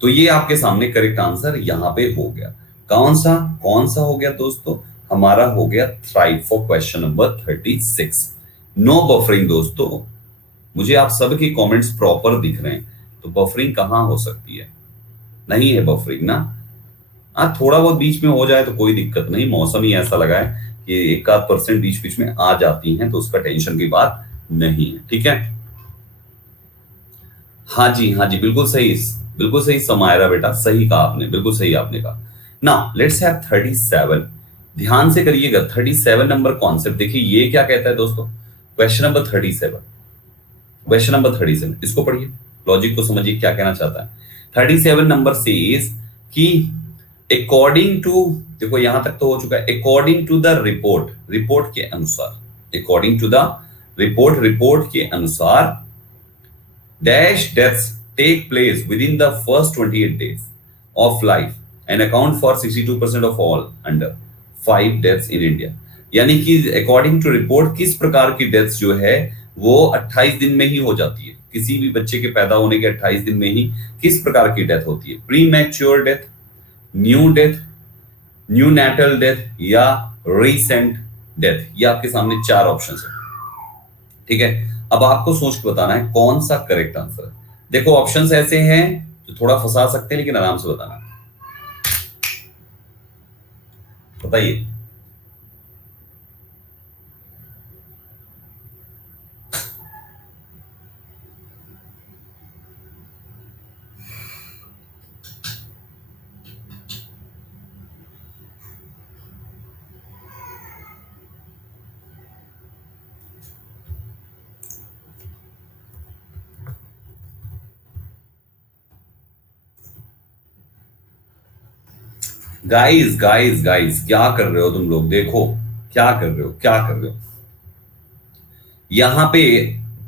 तो ये आपके सामने करेक्ट आंसर यहाँ पे हो गया। कौन सा हो गया दोस्तों? हमारा हो गया thrive for question number 36। No buffering दोस्तों, मुझे आप सबके कमेंट्स प्रॉपर दिख रहे हैं, तो बफरिंग कहाँ हो सकती है? नहीं है बफरिंग ना। हाँ, थोड़ा बहुत बीच में हो जाए तो कोई दिक्कत नहीं, मौसम ही ऐसा लगा है कि 1% बीच बीच में आ जाती हैं, तो उसका टेंशन की बात नहीं है, ठीक है। हाँ जी बिल्कुल सही, बिल्कुल सही समायरा बेटा, सही कहा आपने, बिल्कुल सही आपने कहा। Now let's have 37। ध्यान से करिएगा, 37 नंबर कॉन्सेप्ट देखिए, ये क्या कहता है दोस्तों। क्वेश्चन नंबर 37, क्वेश्चन नंबर 37 इसको पढ़िए, लॉजिक को समझिए क्या कहना चाहता है। 37 नंबर से इज कि अकॉर्डिंग टू, देखो यहां तक तो हो चुका है, according to the report, report के अनुसार, according to the report, report के अनुसार dash deaths take place within the first 28 days of life and account for 62% of all under 5 deaths in India। यानी कि अकॉर्डिंग टू रिपोर्ट किस प्रकार की deaths जो है वो 28 दिन में ही हो जाती है, किसी भी बच्चे के पैदा होने के 28 दिन में ही किस प्रकार की डेथ होती है, premature death, new death, neonatal death या रीसेंट डेथ। ये आपके सामने चार ऑप्शन है, ठीक है। अब आपको सोच के बताना है कौन सा करेक्ट आंसर है। देखो ऑप्शंस ऐसे हैं जो थोड़ा फंसा सकते हैं, लेकिन आराम से बताना है। बताइए। गाइस गाइस गाइस, क्या कर रहे हो तुम लोग, देखो क्या कर रहे हो, क्या कर रहे हो। यहां पे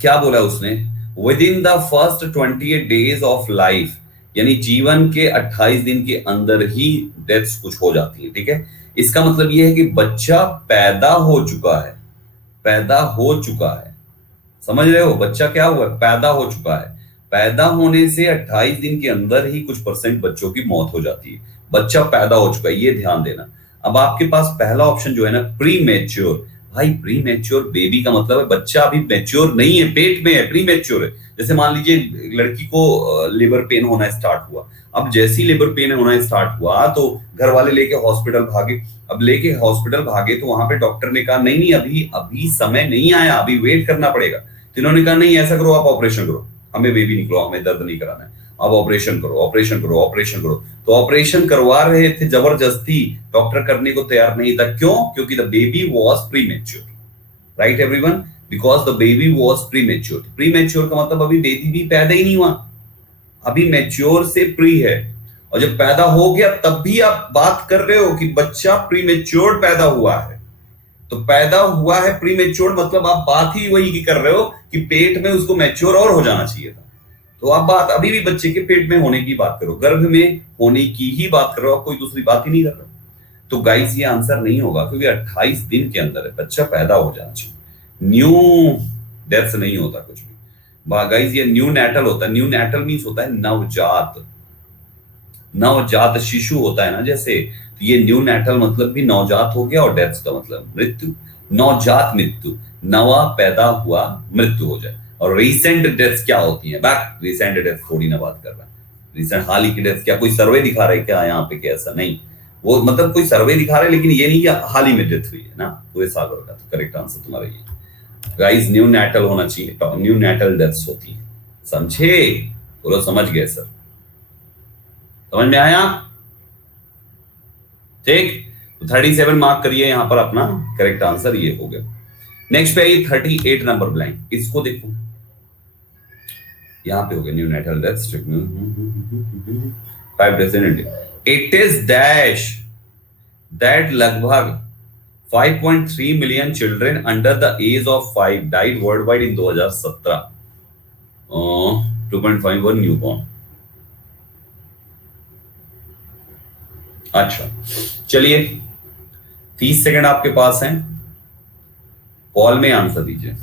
क्या बोला उसने, with in the first 28 days of life, यानी जीवन के 28 दिन के अंदर ही डेथ्स कुछ हो जाती है, ठीक है। इसका मतलब यह है कि बच्चा पैदा हो चुका है, पैदा हो चुका है, समझ रहे हो, बच्चा क्या हुआ, पैदा हो चुका है। पैदा होने से 28 दिन के अंदर ही कुछ परसेंट बच्चों की मौत हो जाती है, बच्चा पैदा हो चुका है, ये ध्यान देना। अब आपके पास पहला ऑप्शन जो है ना, प्री मैच्योर, भाई प्री मैच्योर बेबी का मतलब है बच्चा अभी मैच्योर नहीं है, पेट में है, प्री मैच्योर है। जैसे मान लीजिए लड़की को लेबर पेन होना स्टार्ट हुआ, अब जैसे ही लेबर पेन होना स्टार्ट हुआ तो घर वाले लेके हॉस्पिटल भागे। अब लेके हॉस्पिटल भागे तो वहां पे डॉक्टर ने कहा नहीं नहीं, अभी अभी समय नहीं आया, अभी वेट करना पड़ेगा। तो इन्होंने कहा नहीं ऐसा करो, आप ऑपरेशन करो, हमें बेबी निकलो, हमें दर्द नहीं कराना है, अब ऑपरेशन करो, ऑपरेशन करो, ऑपरेशन करो। तो ऑपरेशन करवा रहे थे जबरदस्ती, डॉक्टर करने को तैयार नहीं था, क्यों, क्योंकि the baby was pre mature, right everyone, because the baby was pre mature. Pre mature का मतलब अभी बेबी भी पैदा ही नहीं हुआ, अभी मैच्योर से प्री है। और जब पैदा हो गया तब भी आप बात कर रहे हो कि बच्चा प्री मैच्योर पैदा हुआ है, तो पैदा हुआ है प्री मैच्योर, मतलब आप बात ही वही की कर रहे हो कि पेट में उसको मैच्योर और हो जाना चाहिए था। तो आप बात अभी भी बच्चे के पेट में होने की बात करो, गर्भ में होने की ही बात कर रहे हो, आप कोई दूसरी बात ही नहीं कर रहे हो। तो गाइस ये आंसर नहीं होगा, क्योंकि 28 दिन के अंदर है बच्चा पैदा हो जाना चाहिए, न्यू डेथ नहीं होता कुछ भी। गाइस ये न्यू नेटल होता है, न्यू नेटल मीन्स होता है नवजात, नवजात शिशु होता है ना जैसे, तो ये न्यू नेटल मतलब भी नवजात हो गया, और डेथ का मतलब मृत्यु, नवजात मृत्यु, नवा पैदा हुआ मृत्यु हो जाए। और रिसेंट डेथ क्या होती है, बैक रिसेंट डेथ थोड़ी ना बात कर रहा है, रिसेंट हाल ही की डेथ, क्या कोई सर्वे दिखा रहा है क्या यहाँ पे, क्या ऐसा नहीं, वो मतलब कोई सर्वे दिखा रहा है, लेकिन ये नहीं कि हाल ही में डेथ हुई है ना पूरे साल भर का। तो करेक्ट आंसर तुम्हारा ये गाइस न्यू नेटल होना चाहिए, न्यू नेटल डेथ्स होती है, समझे, बोलो समझ गए सर, समझ में आया, ठीक। तो 37 मार्क करिए यहां पर, अपना करेक्ट आंसर ये हो गया। नेक्स्ट पे आई 38 नंबर ब्लैंक, इसको देखो, यहां पे हो गया neonatal death 5 days in India, it is dash that लगभग 5.3 million children under the age of 5 died world wide in 2017, 2.5 were newborn. अच्छा चलिए, 30 सेकंड आपके पास हैं, कॉल में आंसर दीजिए।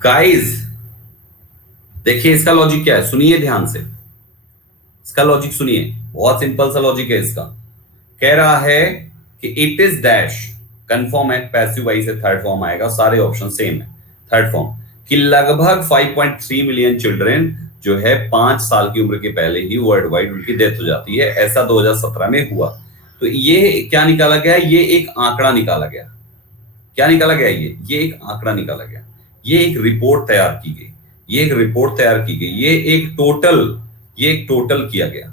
गाइस देखिए इसका लॉजिक क्या है, सुनिए ध्यान से, इसका लॉजिक सुनिए, बहुत सिंपल सा लॉजिक है इसका। कह रहा है कि इट इज डैश, कंफर्म है, पैसिव वाइज से थर्ड फॉर्म आएगा, सारे ऑप्शन सेम है। थर्ड फॉर्म कि लगभग 5.3 मिलियन चिल्ड्रन जो है 5 साल की उम्र के पहले ही वर्ल्ड वाइड उनकी डेथ हो जाती है, ऐसा 2017 में हुआ। तो ये क्या निकाला गया, ये एक आंकड़ा निकाला गया। क्या निकाला गया, ये एक आंकड़ा निकाला गया, ये एक रिपोर्ट तैयार की गई, ये एक रिपोर्ट तैयार की गई, ये एक टोटल किया गया,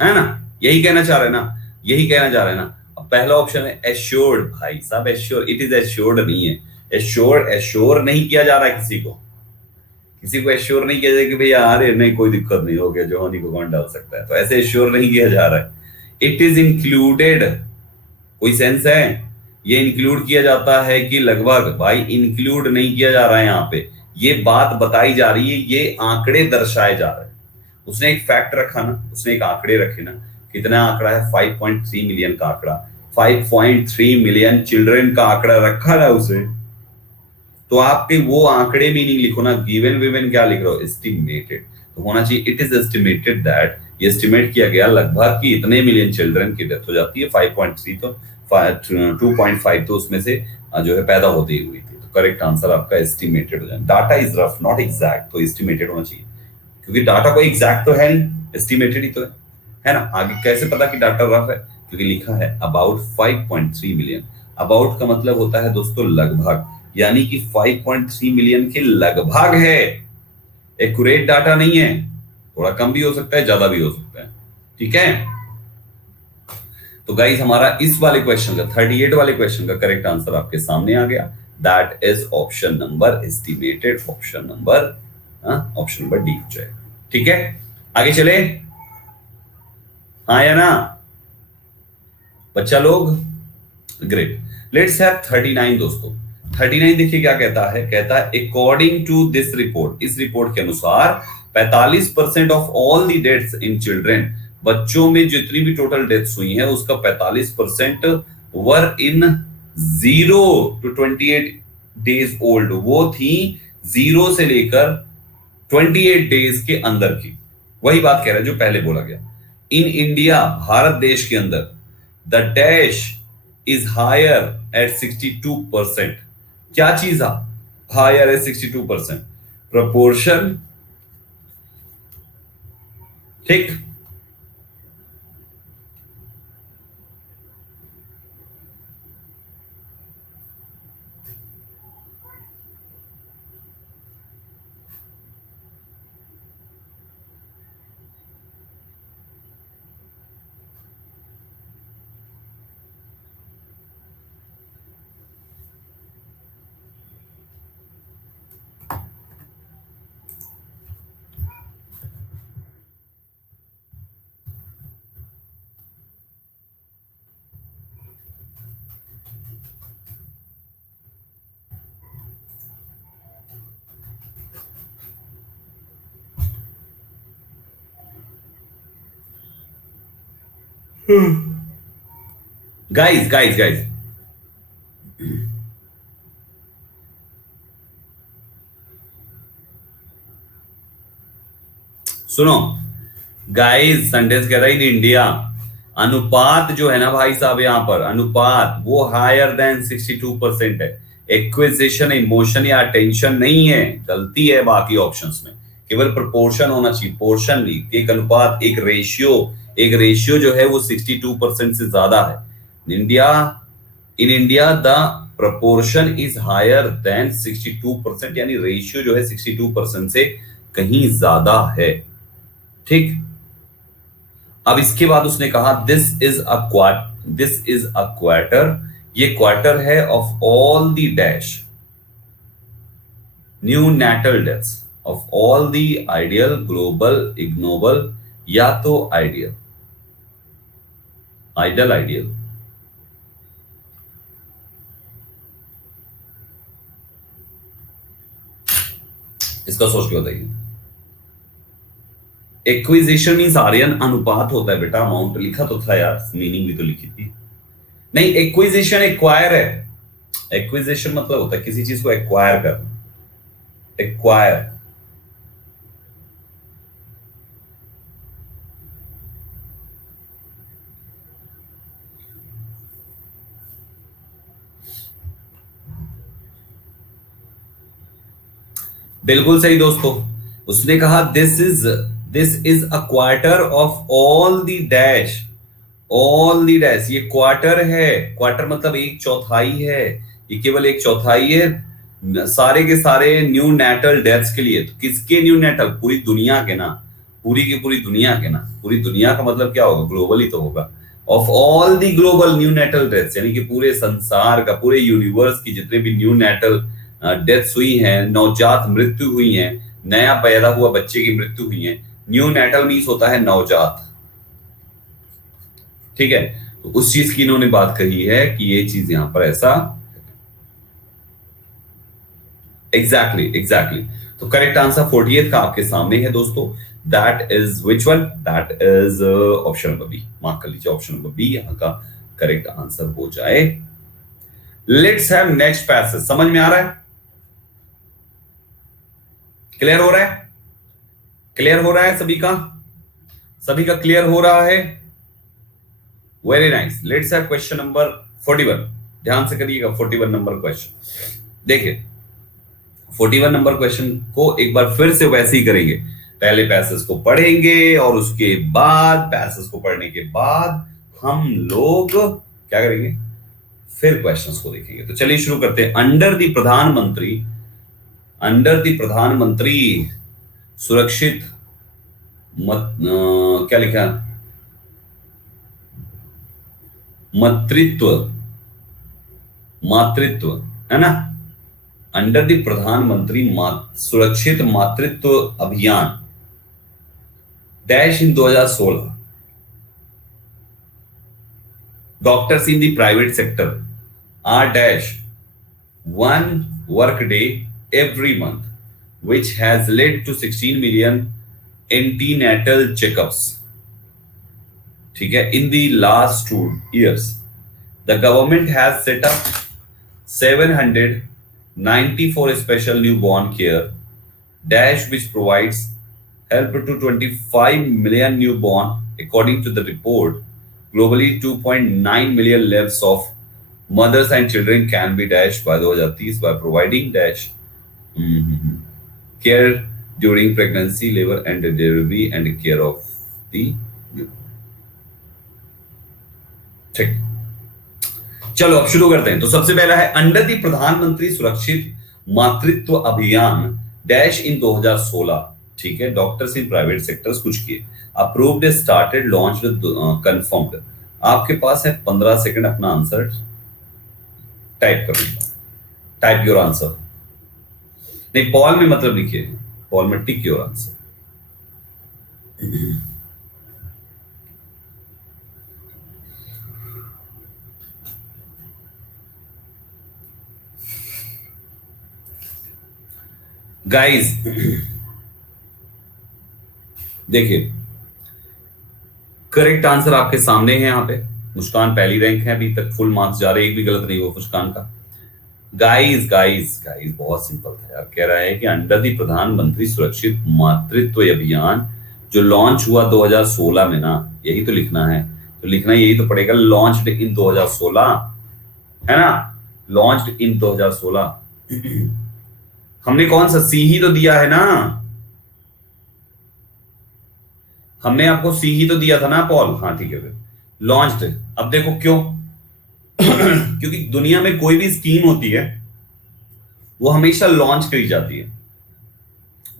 है ना। यही कहना चाह रहे हैं ना, यही कहना चाह रहे हैं ना। अब पहला ऑप्शन है एश्योर्ड, भाई साहब एश्योर्ड, इट इज एश्योर्ड नहीं है। एश्योर नहीं किया जा रहा है किसी को, किसी को एश्योर नहीं किया जाए कि भैया अरे नहीं कोई दिक्कत नहीं, हो गया जो होनी को कौन डाल सकता है, तो ऐसे एश्योर नहीं किया जा रहा है। इट इज इंक्लूडेड, कोई सेंस है, ये इंक्लूड किया जाता है कि लगभग, भाई इंक्लूड नहीं किया जा रहा है यहाँ पे, ये बात बताई जा रही है, ये आंकड़े दर्शाए जा रहे हैं। उसने एक फैक्ट रखा ना, उसने एक आंकड़े रखे ना, कितना आंकड़ा है, 5.3 मिलियन का आंकड़ा, 5.3 मिलियन चिल्ड्रन का आंकड़ा रखा ना उसे, तो आपके वो आंकड़े मीनिंग लिखो ना, गिवन विवन क्या लिख रहे हो, एस्टिमेटेड, तो होना चाहिए इट इज एस्टिमेटेड दैट, ये एस्टिमेट किया गया लगभग कि इतने मिलियन चिल्ड्रन की डेथ हो जाती है, 5.3 तो 2.5 तो उसमें से जो है पैदा होते ही हुई थी, तो करेक्ट आंसर आपका एस्टिमेटेड हो जाए। Data is rough not exact, तो एस्टिमेटेड होना चाहिए, क्योंकि डाटा कोई एग्जैक्ट तो है नहीं, एस्टिमेटेड ही तो है ना। आगे कैसे पता कि डाटा रफ है, क्योंकि लिखा है अबाउट 5.3 मिलियन, अबाउट का मतलब होता है दोस्तों लगभग, यानी कि 5.3 मिलियन के लगभग है, एक्यूरेट डाटा नहीं है, थोड़ा कम भी हो सकता है ज्यादा भी हो सकता है, ठीक है। तो गाइस हमारा इस वाले क्वेश्चन का 38 वाले क्वेश्चन का करेक्ट आंसर आपके सामने आ गया, that is option number estimated, option number D हो जाए, ठीक है। आगे चले, हाँ या ना बच्चा लोग, ग्रेट। लेट्स हैव 39 दोस्तों। 39 देखिए क्या कहता है, कहता है अकॉर्डिंग टू दिस रिपोर्ट, इस रिपोर्ट के अनुसार 45% of all the deaths in children, बच्चों में जितनी भी टोटल डेथ्स हुई हैं उसका 45% वर इन 0 to 28 डेज ओल्ड, वो थी 0 से लेकर 28 डेज के अंदर की, वही बात कह रहा है जो पहले बोला गया। इन इंडिया, भारत देश के अंदर, the dash is higher at 62%, क्या चीज हायर है 62%, प्रपोर्शन, ठीक। गाइस सुनो, गाइस सेंटेंस कह रहा है इन इंडिया, अनुपात जो है ना भाई साहब, यहाँ पर अनुपात वो हायर देन 62% है, एक्विजिशन इमोशन या अटेंशन नहीं है, गलती है बाकी ऑप्शंस में, केवल प्रोपोर्शन होना चाहिए, पोर्शन नहीं, एक अनुपात, एक रेशियो जो है वो 62% से ज्यादा है। In India the proportion is higher than 62%, यानी रेशियो जो है 62% से कहीं ज्यादा है, ठीक। अब इसके बाद उसने कहा दिस इज अ क्वार्टर, ये क्वार्टर है of all the dash neonatal deaths of all the ideal, global, ignoble, या तो आइडियल इसका सोच के बताइए। एक्विजिशन मींस आर्यन, अनुपात होता है बेटा, अमाउंट लिखा तो था यार, मीनिंग भी तो लिखी थी, नहीं एक्विजिशन एक्वायर है, एक्विजिशन मतलब होता है किसी चीज को एक्वायर करना, एक्वायर, बिल्कुल सही दोस्तों। उसने कहा this is a quarter of all the dash, all the dash. ये क्वार्टर है, क्वार्टर मतलब एक चौथाई है, ये केवल एक चौथाई है सारे के सारे न्यू नेटल डेथ्स के लिए। तो किसके न्यू नेटल? पूरी दुनिया के ना, पूरी की पूरी दुनिया के ना। पूरी दुनिया का मतलब क्या होगा? ग्लोबल ही तो होगा। Of all the global neonatal deaths, यानी कि पूरे संसार का, पूरे यूनिवर्स की जितने भी न्यू नेटल डेथ्स हुई हैं, नवजात मृत्यु हुई हैं, नया पैदा हुआ बच्चे की मृत्यु हुई है। न्यू नेटल मीन्स होता है नवजात, ठीक है। तो उस चीज की इन्होंने बात कही है कि ये चीज यहां पर ऐसा। Exactly exactly. तो करेक्ट आंसर 48 का आपके सामने है दोस्तों। That is which one? That is option number B. मार्क कर लीजिए, ऑप्शन नंबर बी यहां का करेक्ट आंसर हो जाए। Let's have next passage. समझ में आ रहा है? क्लियर हो रहा है? क्लियर हो रहा है सभी का? सभी का क्लियर हो रहा है? Very nice. Let's have question number 41। ध्यान से करिएगा 41 नंबर क्वेश्चन। देखिए 41 नंबर क्वेश्चन को एक बार फिर से वैसे ही करेंगे। पहले पैसेज को पढ़ेंगे और उसके बाद पैसेज को पढ़ने के बाद हम लोग क्या करेंगे? फिर क्वेश्चंस को देखेंगे। तो चलिए शुरू करते हैं। अंडर द प्रधानमंत्री सुरक्षित क्या लिखा? मातृत्व, मातृत्व है ना। अंडर द प्रधानमंत्री सुरक्षित मातृत्व अभियान dash in 2016, doctors in the private sector are dash one work day every month, which has led to 16 million antenatal checkups. ठीक है, in the last 2 years, the government has set up 794 special newborn care dash which provides help to 25 million newborn. According to the report, globally 2.9 million lives of mothers and children can be dashed by 2030 by providing dash care during pregnancy, labor and delivery and care of the newborn. ठीक, चलो अब शुरू करते हैं। तो सबसे पहला है अंडर दी प्रधानमंत्री सुरक्षित मातृत्व अभियान डैश इन 2016। ठीक है, डॉक्टर्स इन प्राइवेट सेक्टर्स कुछ किए। Approved, started, launched, confirmed. आपके पास है 15 सेकंड अपना आंसर टाइप करने का। Type your answer. नहीं, पॉल में मतलब लिखिए, पॉल में टिक योर आंसर। गाइस देखिए करेक्ट आंसर आपके सामने है। यहाँ पे मुस्कान पहली रैंक है, अभी तक फुल मार्क्स जा रहे, एक भी गलत नहीं हुआ मुस्कान का। गाइस गाइस गाइस बहुत सिंपल था यार। कह रहा है कि अंडर दी प्रधानमंत्री सुरक्षित मातृत्व अभियान जो लॉन्च हुआ 2016 में ना, यही तो लिखना है। तो लिखना यही तो पड़ेगा, लॉन्च्ड इन 2016, है ना। Launched in 2016। हमने कौन सा सी ही तो दिया है ना, हमने आपको सी ही तो दिया था ना पॉल। हाँ ठीक है, फिर लॉन्च्ड। अब देखो क्यों? क्योंकि दुनिया में कोई भी स्कीम होती है वो हमेशा लॉन्च करी जाती है,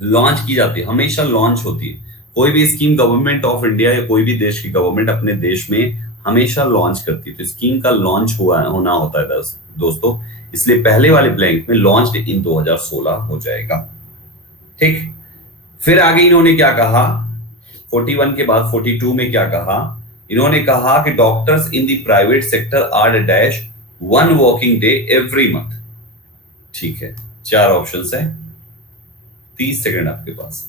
लॉन्च की जाती है, हमेशा लॉन्च होती है। कोई भी स्कीम गवर्नमेंट ऑफ इंडिया या कोई भी देश की गवर्नमेंट अपने देश में हमेशा लॉन्च करती है। तो स्कीम का लॉन्च हुआ होना होता है दोस्तों। इसलिए पहले वाले ब्लैंक में लॉन्च्ड इन 2016 हो जाएगा। ठीक, फिर आगे इन्होंने क्या कहा? 41 के बाद 42 में क्या कहा? इन्होंने कहा कि doctors in the private sector are dash one working day every month. ठीक है, 4 ऑप्शंस है, 30 सेकंड आपके पास।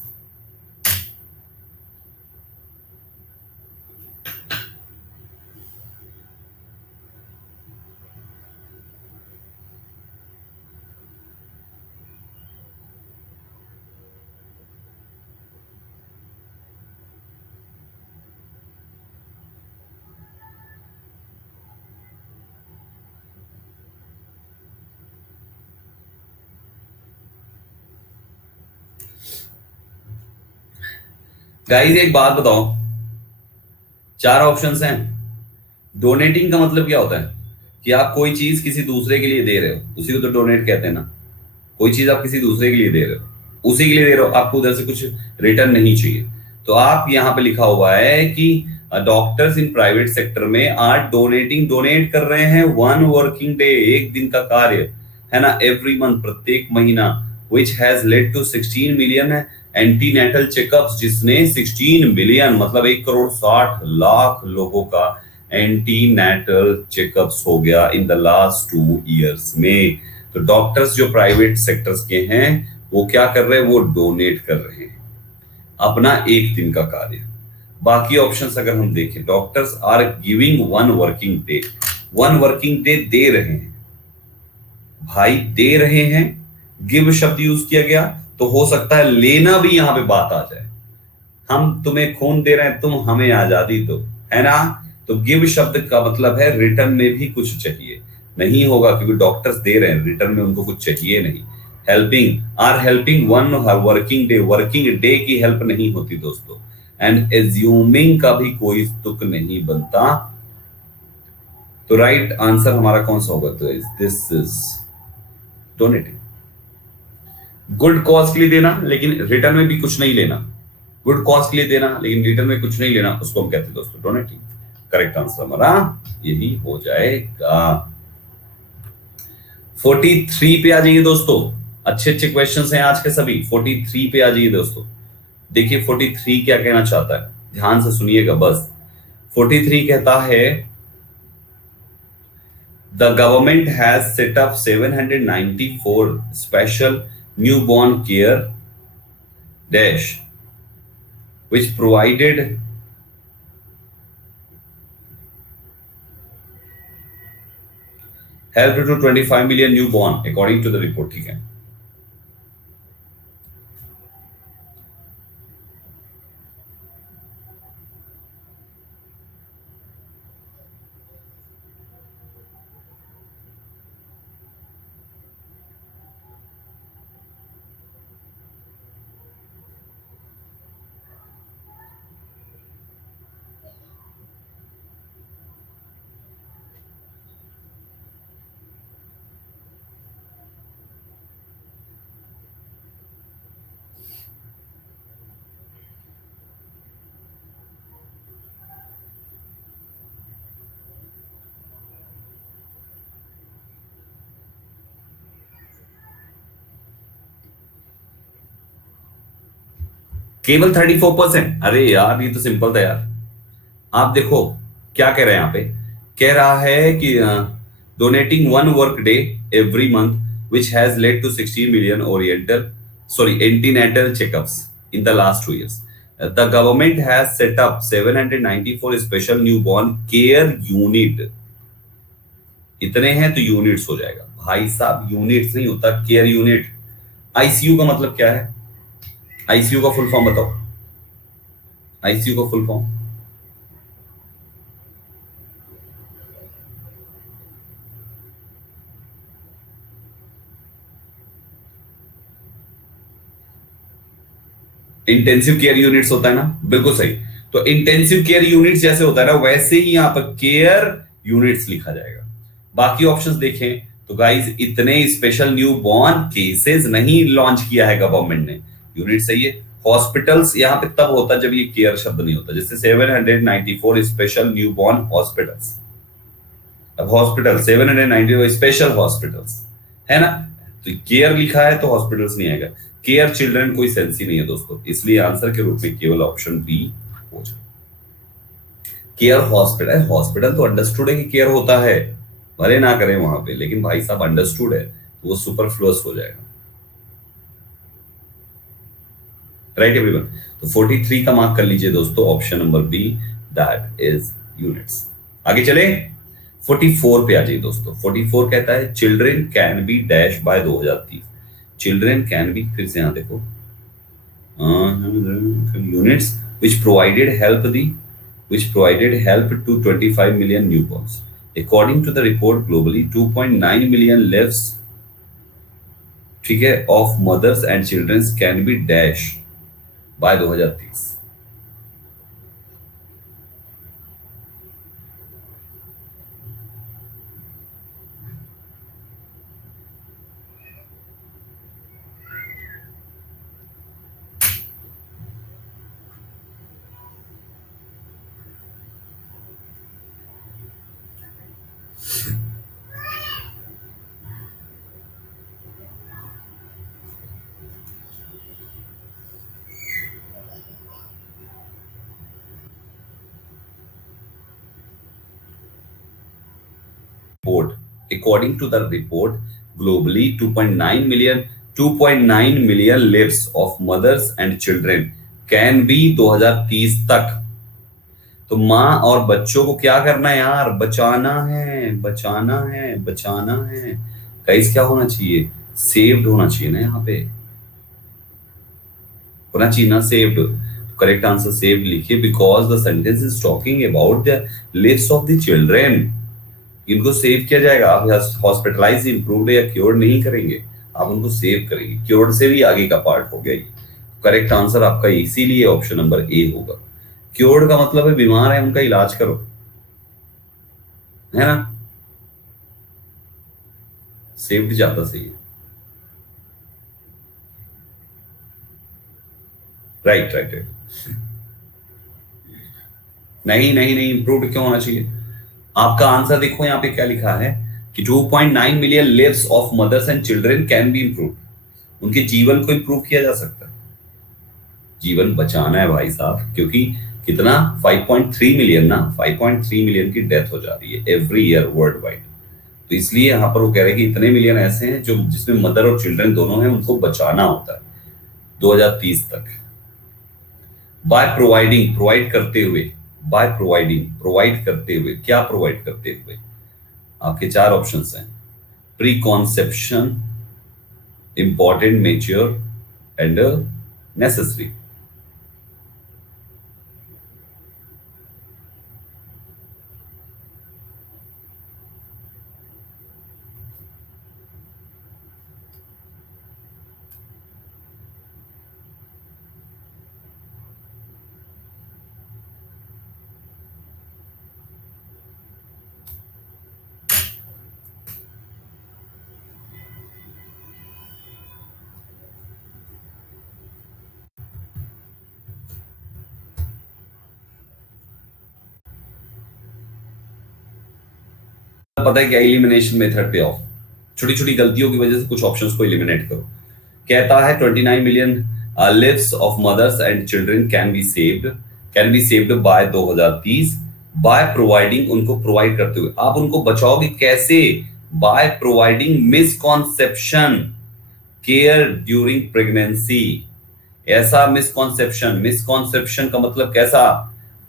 गाइस एक बात बताओ, चार ऑप्शंस हैं। डोनेटिंग का मतलब क्या होता है कि आप कोई चीज किसी दूसरे के लिए दे रहे हो, उसी को तो डोनेट कहते हैं ना। कोई चीज आप किसी दूसरे के लिए दे रहे हो, उसी के लिए दे रहे हो, आपको उधर से कुछ रिटर्न नहीं चाहिए। तो आप यहाँ पे लिखा हुआ है कि डॉक्टर्स इन प्राइवेट सेक्टर में आर डोनेटिंग, डोनेट कर रहे हैं वन वर्किंग डे, एक दिन का कार्य है ना, एवरी मंथ, प्रत्येक महीना, विच हैज लेड टू 16 मिलियन एंटीनेटल चेकअप्स, जिसने 16 मिलियन मतलब 1,60,00,000 लोगों का एंटीनेटल चेकअप्स हो गया इन द लास्ट 2 years में। तो डॉक्टर्स जो प्राइवेट सेक्टर्स के हैं वो क्या कर रहे हैं, वो डोनेट कर रहे हैं अपना एक दिन का कार्य। बाकी ऑप्शंस अगर हम देखें, doctors are giving one working day, one working day दे रहे हैं भाई, दे रहे हैं। गिव शब्द यूज किया गया, तो हो सकता है लेना भी यहां पे बात आ जाए। हम तुम्हें खून दे रहे हैं, तुम हमें आजादी दो, है ना। तो गिव शब्द का मतलब है रिटर्न में भी कुछ चाहिए, नहीं होगा क्योंकि डॉक्टर्स दे रहे हैं, रिटर्न में उनको कुछ चाहिए नहीं। Helping, are helping one working day, working day की हेल्प नहीं होती दोस्तों। एंड एज्यूमिंग का भी कोई तुक नहीं बनता। तो राइट आंसर हमारा कौन सा होगा, तो this is donating. Good cause के लिए देना लेकिन रिटर्न में भी कुछ नहीं लेना, गुड कॉज के लिए देना लेकिन रिटर्न में कुछ नहीं लेना, उसको हम कहते हैं दोस्तों डोनेटिंग। करेक्ट आंसर हमारा यही हो जाएगा। 43 पे आ जाइए दोस्तों, अच्छे अच्छे क्वेश्चंस हैं आज के सभी। 43 पे आ जाइए दोस्तों, देखिए 43 क्या कहना चाहता है, ध्यान से सुनिएगा बस। 43 कहता है the government has set up 794 special newborn care dash which provided help to 25 million newborn according to the report। ठीक है, केवल 34%। अरे यार ये तो सिंपल था यार। आप देखो क्या कह रहे हैं यहाँ पे, कह रहा है कि donating one work day every month which has led to 16 million oriental antenatal checkups in the last 2 years। The government has set up 794 special newborn care unit. इतने हैं तो यूनिट्स हो जाएगा भाई साहब, यूनिट्स नहीं होता, केयर यूनिट। आईसीयू का मतलब क्या है, आईसीयू का फुल फॉर्म बताओ, आईसीयू का full form. Intensive care units होता है ना, बिल्कुल सही। तो इंटेंसिव केयर यूनिट्स जैसे होता है ना, वैसे ही यहां पर केयर यूनिट्स लिखा जाएगा। बाकी ऑप्शंस देखें तो गाइस, इतने स्पेशल न्यू बॉर्न केसेस नहीं लॉन्च किया है गवर्नमेंट ने, यूनिट सही है। हॉस्पिटल्स यहाँ पे तब होता जब ये केयर शब्द नहीं होता, जैसे 794 स्पेशल न्यू बॉर्न हॉस्पिटल्स। अब हॉस्पिटल 794 स्पेशल हॉस्पिटल्स है ना, तो केयर लिखा है तो हॉस्पिटल्स नहीं आएगा। केयर चिल्ड्रन कोई सेंस ही नहीं है दोस्तों, इसलिए आंसर के रूप में केवल ऑप्शन बी हो जाए। केयर हॉस्पिटल, हॉस्पिटल तो अंडरस्टूड है कि केयर होता है, भले ना करें वहां पे, लेकिन भाई साहब अंडरस्टूड है तो वो सुपरफ्लुअस हो जाएगा। राइट एवरीवन, तो 43 का मार्क कर लीजिए दोस्तों, option number B, that is units. आगे चले 44 पे आ जाइए दोस्तों। 44 कहता है children can be dash by 2030। Children can be, फिर से यहां देखो, units which provided help the which provided help to 25 million newborns according to the report globally 2.9 million lives, ठीक है, of mothers and children can be dash by 2030। report, according to the report, globally 2.9 million lives of mothers and children can be 2030 तक। तो माँ और बच्चों को क्या करना है यार, बचाना है, बचाना है, बचाना है। गाइस क्या होना चाहिए, सेव्ड होना चाहिए ना, यहाँ पे होना चाहिए ना सेव्ड। करेक्ट आंसर सेव्ड लिखिए, because the sentence is talking about the leaves of the children. इनको सेव किया जाएगा, आप हॉस्पिटलाइज इंप्रूव या क्योर नहीं करेंगे, आप उनको सेव करेंगे। क्योर से भी आगे का पार्ट हो गया ये। करेक्ट आंसर आपका इसीलिए ऑप्शन नंबर ए होगा। क्योर्ड का मतलब है बीमार है उनका इलाज करो, है ना। सेव्ड ज्यादा सही है। Right right right. नहीं नहीं नहीं, इंप्रूव्ड क्यों होना चाहिए। आपका आंसर देखो यहाँ पे क्या लिखा है कि 2.9 million lives of mothers and children can be improve. उनके जीवन को इंप्रूव किया जा सकता है। जीवन बचाना है भाई साहब, क्योंकि कितना 5.3 मिलियन ना, 5.3 मिलियन की डेथ हो जा रही है एवरी ईयर वर्ल्ड वाइड। तो इसलिए यहाँ पर वो कह रहे हैं कि इतने मिलियन ऐसे हैं जो जिसमें मदर और चिल्ड्रन दोनों हैं, उनको बचाना होता है 2030 तक। बाय प्रोवाइडिंग, प्रोवाइड करते हुए, बाय प्रोवाइडिंग, प्रोवाइड करते हुए, क्या प्रोवाइड करते हुए। आपके चार ऑप्शंस हैं, pre conception, important, mature and necessary. पता है क्या, एलिमिनेशन मेथड पे आओ। छोटी छोटी गलतियों की वजह से कुछ ऑप्शंस को एलिमिनेट करो। कहता है 29 million lives of mothers and children can be saved by 2030 by providing, उनको प्रोवाइड करते हुए। आप उनको बचाओगे कैसे, by providing misconception care during pregnancy. ऐसा मिसकॉन्सेप्शन, मिसकॉन्सेप्शन का मतलब कैसा,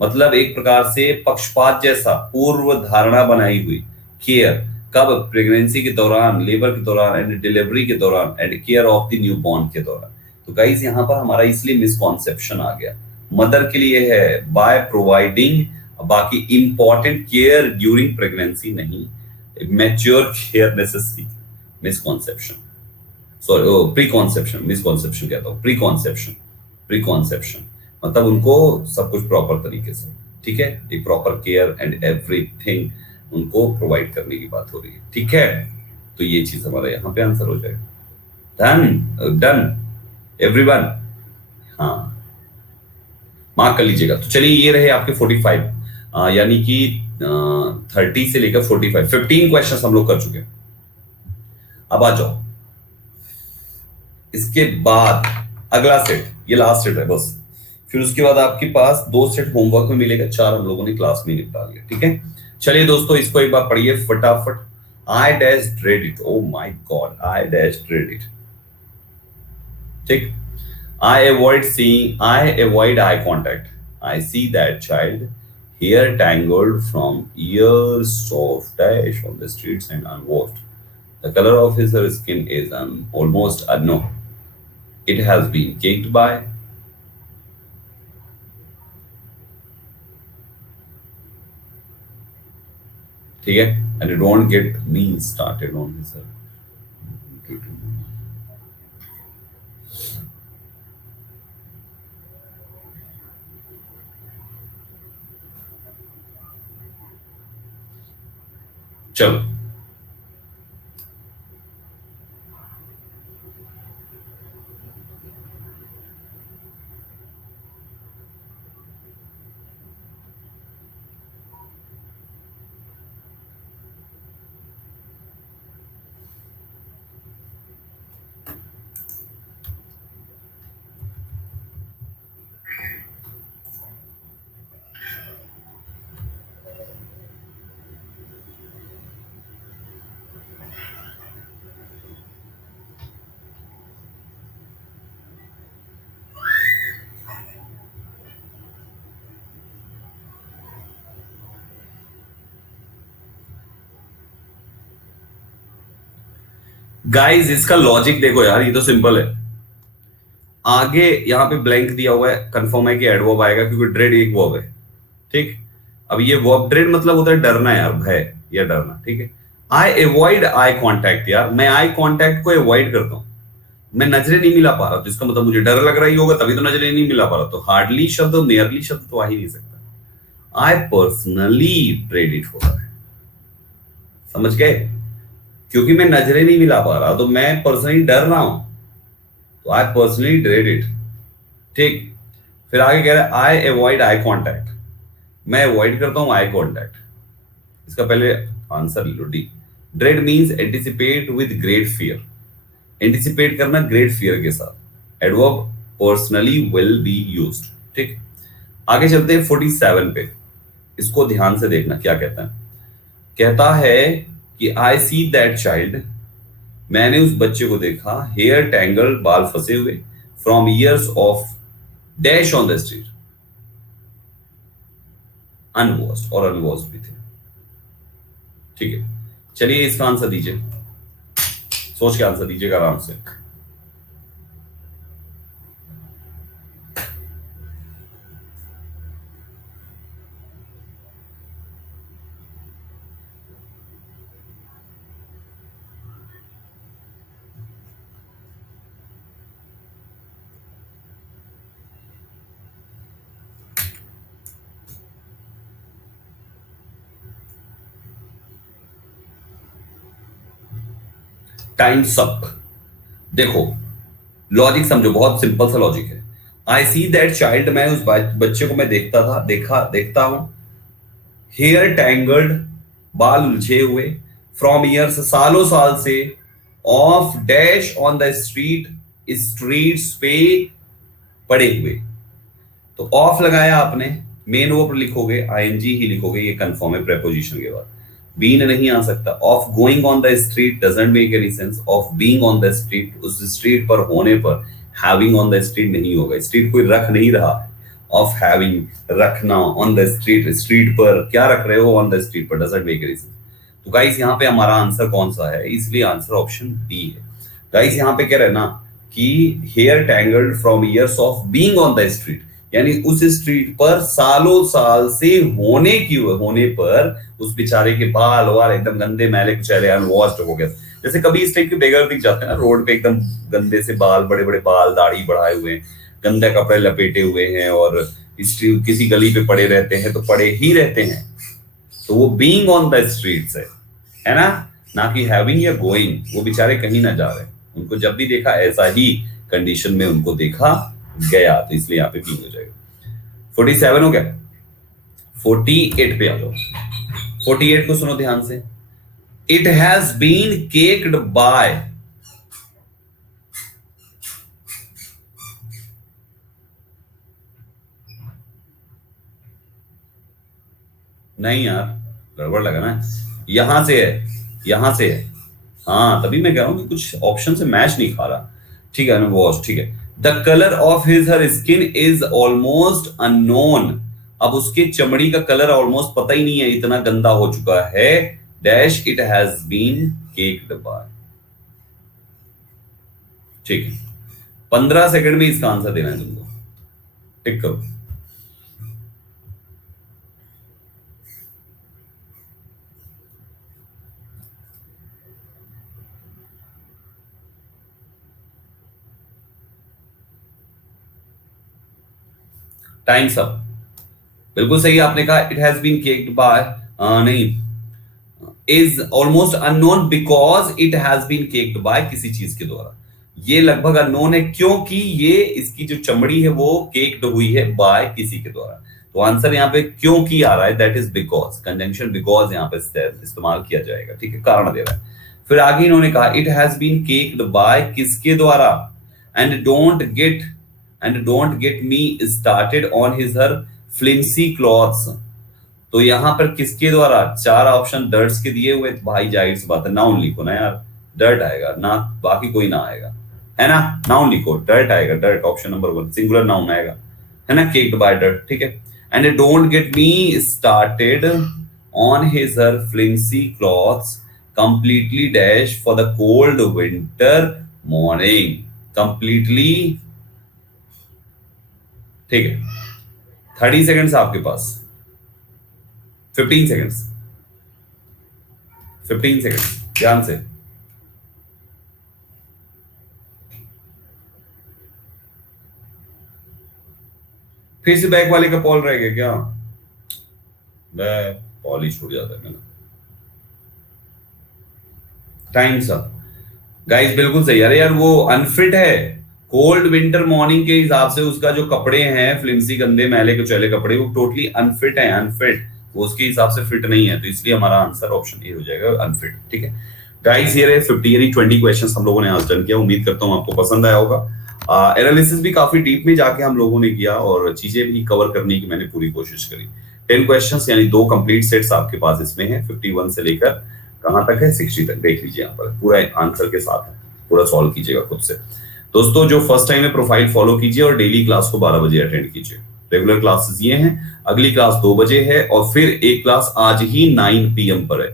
मतलब एक प्रकार से पक्षपात जैसा, पूर्व धारणा बनाई हुई। केयर कब, प्रेगनेंसी के दौरान, लेबर के दौरान एंड डिलीवरी के दौरान and care of the new born के दौरान। तो गाइस यहाँ पर हमारा इसलिए मिसकॉन्सेप्शन आ गया। मदर के लिए है बाय प्रोवाइडिंग, बाकी इंपॉर्टेंट केयर ड्यूरिंग प्रेगनेंसी नहीं, mature care necessary. Misconception, sorry pre conception, misconception कहता हूँ, प्री कॉन्सेप्शन। प्री कॉन्सेप्शन मतलब उनको सब कुछ प्रॉपर तरीके से, ठीक है, एक प्रॉपर केयर एंड एवरीथिंग उनको प्रोवाइड करने की बात हो रही है, ठीक है। तो ये चीज हमारा यहाँ पे आंसर हो जाएगा। डन डन एवरीवन, हाँ मार्क कर लीजिएगा। तो चलिए ये रहे आपके 45, यानी कि 30 से लेकर 45, 15 क्वेश्चन हम लोग कर चुके हैं। अब आ जाओ, इसके बाद अगला सेट, ये लास्ट सेट है बस। फिर उसके बाद आपके पास दो सेट होमवर्क में मिलेगा, चार हम लोगों ने क्लास में निपटा लिया, ठीक है। चलिए दोस्तों, इसको एक बार पढ़िए फटाफट। I dash dread it, oh my God, I dash dread it, ठीक। I avoid eye contact. I see that child, hair tangled from years of dash on the streets and unwashed. The color of his skin is almost unknown. It has been caked by, ठीक है, and don't get me started on this. चलो guys इसका logic देखो यार, ये तो simple है। आगे यहाँ पे ब्लैंक दिया हुआ है, कंफर्म है कि एडवर्ब आएगा क्योंकि ड्रेड एक वर्ब है, ठीक। अब ये वर्ब ड्रेड मतलब होता है डरना यार, भय या डरना, ठीक है। आई अवॉइड आई कांटेक्ट, यार मैं आई कांटेक्ट को अवॉइड करता हूं, मैं नजरें नहीं मिला पा रहा, तो इसका मतलब मुझे डर लग रही होगा, तभी तो नजरें नहीं मिला पा रहा। तो हार्डली शब्द और नियरली शब्द तो आ ही नहीं सकता। आई पर्सनली ड्रेड इट होता है, समझ गए? क्योंकि मैं नजरें नहीं मिला पा रहा तो मैं पर्सनली डर रहा हूं, तो आई पर्सनली ड्रेड इट, ठीक। फिर आगे कह रहा है आई अवॉइड आई कांटेक्ट, मैं अवॉइड करता हूं आई कांटेक्ट। इसका पहले answer low, D. Dread means anticipate with great fear, anticipate करना ग्रेट फियर के साथ। Adverb personally will be used, ठीक। आगे चलते हैं 47 पे, इसको ध्यान से देखना क्या कहता है। कहता है कि आई सी दैट चाइल्ड, मैंने उस बच्चे को देखा, हेयर टैंगल, बाल फंसे हुए, from years of dash on the street, unwashed, और अनवॉश्ड भी थे, ठीक है। चलिए इसका आंसर दीजिए, सोच के आंसर दीजिएगा आराम से। Times up. देखो लॉजिक समझो, बहुत सिंपल सा लॉजिक है। आई सी दैट चाइल्ड, मैं उस बच्चे को मैं देखता था, देखता हूं। हेयर टैंगल्ड, बाल उलझे हुए, फ्रॉम ईयर्स, सालों साल से, of dash on the street, streets पे पड़े हुए। तो ऑफ लगाया आपने, मेन वर्ब लिखोगे, आईएनजी ही लिखोगे, ये कंफर्म है प्रेपोजिशन के बाद, बीन नहीं आ सकता। Of going on the street doesn't make any sense. Of being on the street, उस स्ट्रीट पर होने पर, हैविंग ऑन द स्ट्रीट नहीं होगा, स्ट्रीट कोई रख नहीं रहा है। ऑफ हैविंग, रखना, ऑन द स्ट्रीट, स्ट्रीट पर क्या रख रहे हो, ऑन द स्ट्रीट पर, डजंट मेक एनी सेंस। तो गाइस यहाँ पे हमारा आंसर कौन सा है, इसलिए आंसर ऑप्शन बी है। गाइस यहाँ पे कह रहे हैं ना कि hair tangled from years of being on the street, यानी उस स्ट्रीट पर सालों साल से होने पर उस बेचारे के बाल वाल एकदम गंदे मैले कुचैले अनवॉश्ड हो गए। जैसे कभी इस टाइप के बेगर दिख जाते हैं ना रोड पे, एकदम गंदे से बाल, बड़े बड़े बाल, दाढ़ी बढ़ाए हुए हैं, गंदे कपड़े लपेटे हुए हैं, और किसी गली पे पड़े रहते हैं, तो पड़े ही रहते हैं। तो वो बीइंग ऑन द स्ट्रीट्स है ना कि हैविंग या गोइंग। वो बेचारे कहीं ना जा रहे, उनको जब भी देखा ऐसा ही कंडीशन में उनको देखा गया, तो इसलिए यहाँ पे बी हो जाएगा। 47 हो गया, 48 पे आ जाओ। 48 को सुनो ध्यान से। It has been caked by, नहीं यार गड़बड़ लगा ना, यहां से है, यहां से है। हाँ तभी मैं कह रहा हूं कि कुछ ऑप्शन से मैच नहीं खा रहा, ठीक है। वॉश, ठीक है। The colour of his her skin is almost unknown, अब उसके चमड़ी का कलर ऑलमोस्ट पता ही नहीं है, इतना गंदा हो चुका है। Dash it has been caked by, ठीक है। 15 सेकंड में इसका आंसर देना है तुमको, टिक करो। Times up. बिल्कुल सही आपने कहा, it has been caked by, नहीं, is almost unknown because it has been caked by, किसी चीज के द्वारा। ये लगभग अननोन है क्योंकि ये इसकी जो चमड़ी है वो केक्ड हुई है बाय, किसी के द्वारा। तो आंसर यहाँ पे क्योंकि आ रहा है, that is because, conjunction because यहाँ पे इस्तेमाल किया जाएगा, ठीक है, कारण दे रहा है। फिर आगे इन्होंने कहा it has been caked by, किसके द्वारा, and don't get me started on his her flimsy clothes. तो यहां पर किसके द्वारा, 4 ऑप्शन डर्ट्स के दिए हुए, तो भाई जाहिर सी बात है नाउन लिखो ना यार, डर्ट आएगा ना, बाकी कोई ना आएगा, है ना। नाउन लिखो, डर्ट आएगा, dirt option number 1 singular noun आएगा, है ना, केक्ड बाय डर्ट, ठीक है। And don't get me started on his her flimsy clothes, completely dash for the cold winter morning, completely, ठीक है। 30 सेकेंड्स आपके पास, 15 सेकेंड्स, 15 सेकेंड्स, ध्यान से। फिर से बैक वाले का पॉल रह गया क्या? पॉल ही छूट जाता है मेरा। टाइम सा गाइस, बिल्कुल सही। अरे यार वो अनफिट है, कोल्ड विंटर मॉर्निंग के हिसाब से उसका जो कपड़े हैं फ्लिम्सी गंदे मैले कुचैले कपड़े, वो टोटली अनफिट है, अनफिट, वो उसके हिसाब से फिट नहीं है, तो इसलिए हमारा आंसर ऑप्शन ए हो जाएगा, अनफिट। ठीक है गाइस, ये रहे 50 यानी 20 क्वेश्चंस हम लोगों ने आज डन किया। उम्मीद करता हूँ आपको पसंद आया होगा। एनालिसिस भी काफी डीप में जाके हम लोगों ने किया और चीजें भी कवर करने की मैंने पूरी कोशिश करी। 10 क्वेश्चंस यानी 2 कंप्लीट सेट्स आपके पास इसमें है, 51 से लेकर कहां तक है, 60 तक। देख लीजिए यहाँ पर पूरा आंसर के साथ है, पूरा सॉल्व कीजिएगा खुद से। दोस्तों जो फर्स्ट टाइम है प्रोफाइल फॉलो कीजिए और डेली क्लास को 12 बजे अटेंड कीजिए। रेगुलर क्लासेस ये हैं, अगली क्लास 2 बजे है और फिर एक क्लास आज ही 9 PM पर है।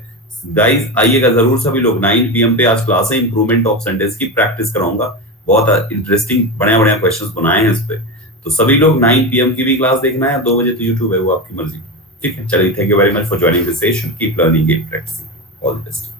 गाइस आइएगा जरूर सभी लोग, 9 PM पे आज क्लास है, इंप्रूवमेंट ऑफ सेंटेंस की प्रैक्टिस कराऊंगा। बहुत इंटरेस्टिंग बढ़िया बढ़िया क्वेश्चंस बनाए हैं इस पे, तो सभी लोग 9 PM की भी क्लास देखना है, 2 बजे तो यूट्यूब है, वो आपकी मर्जी। ठीक है, चलिए, thank you very much for joining this session, keep learning, keep practising, all the best.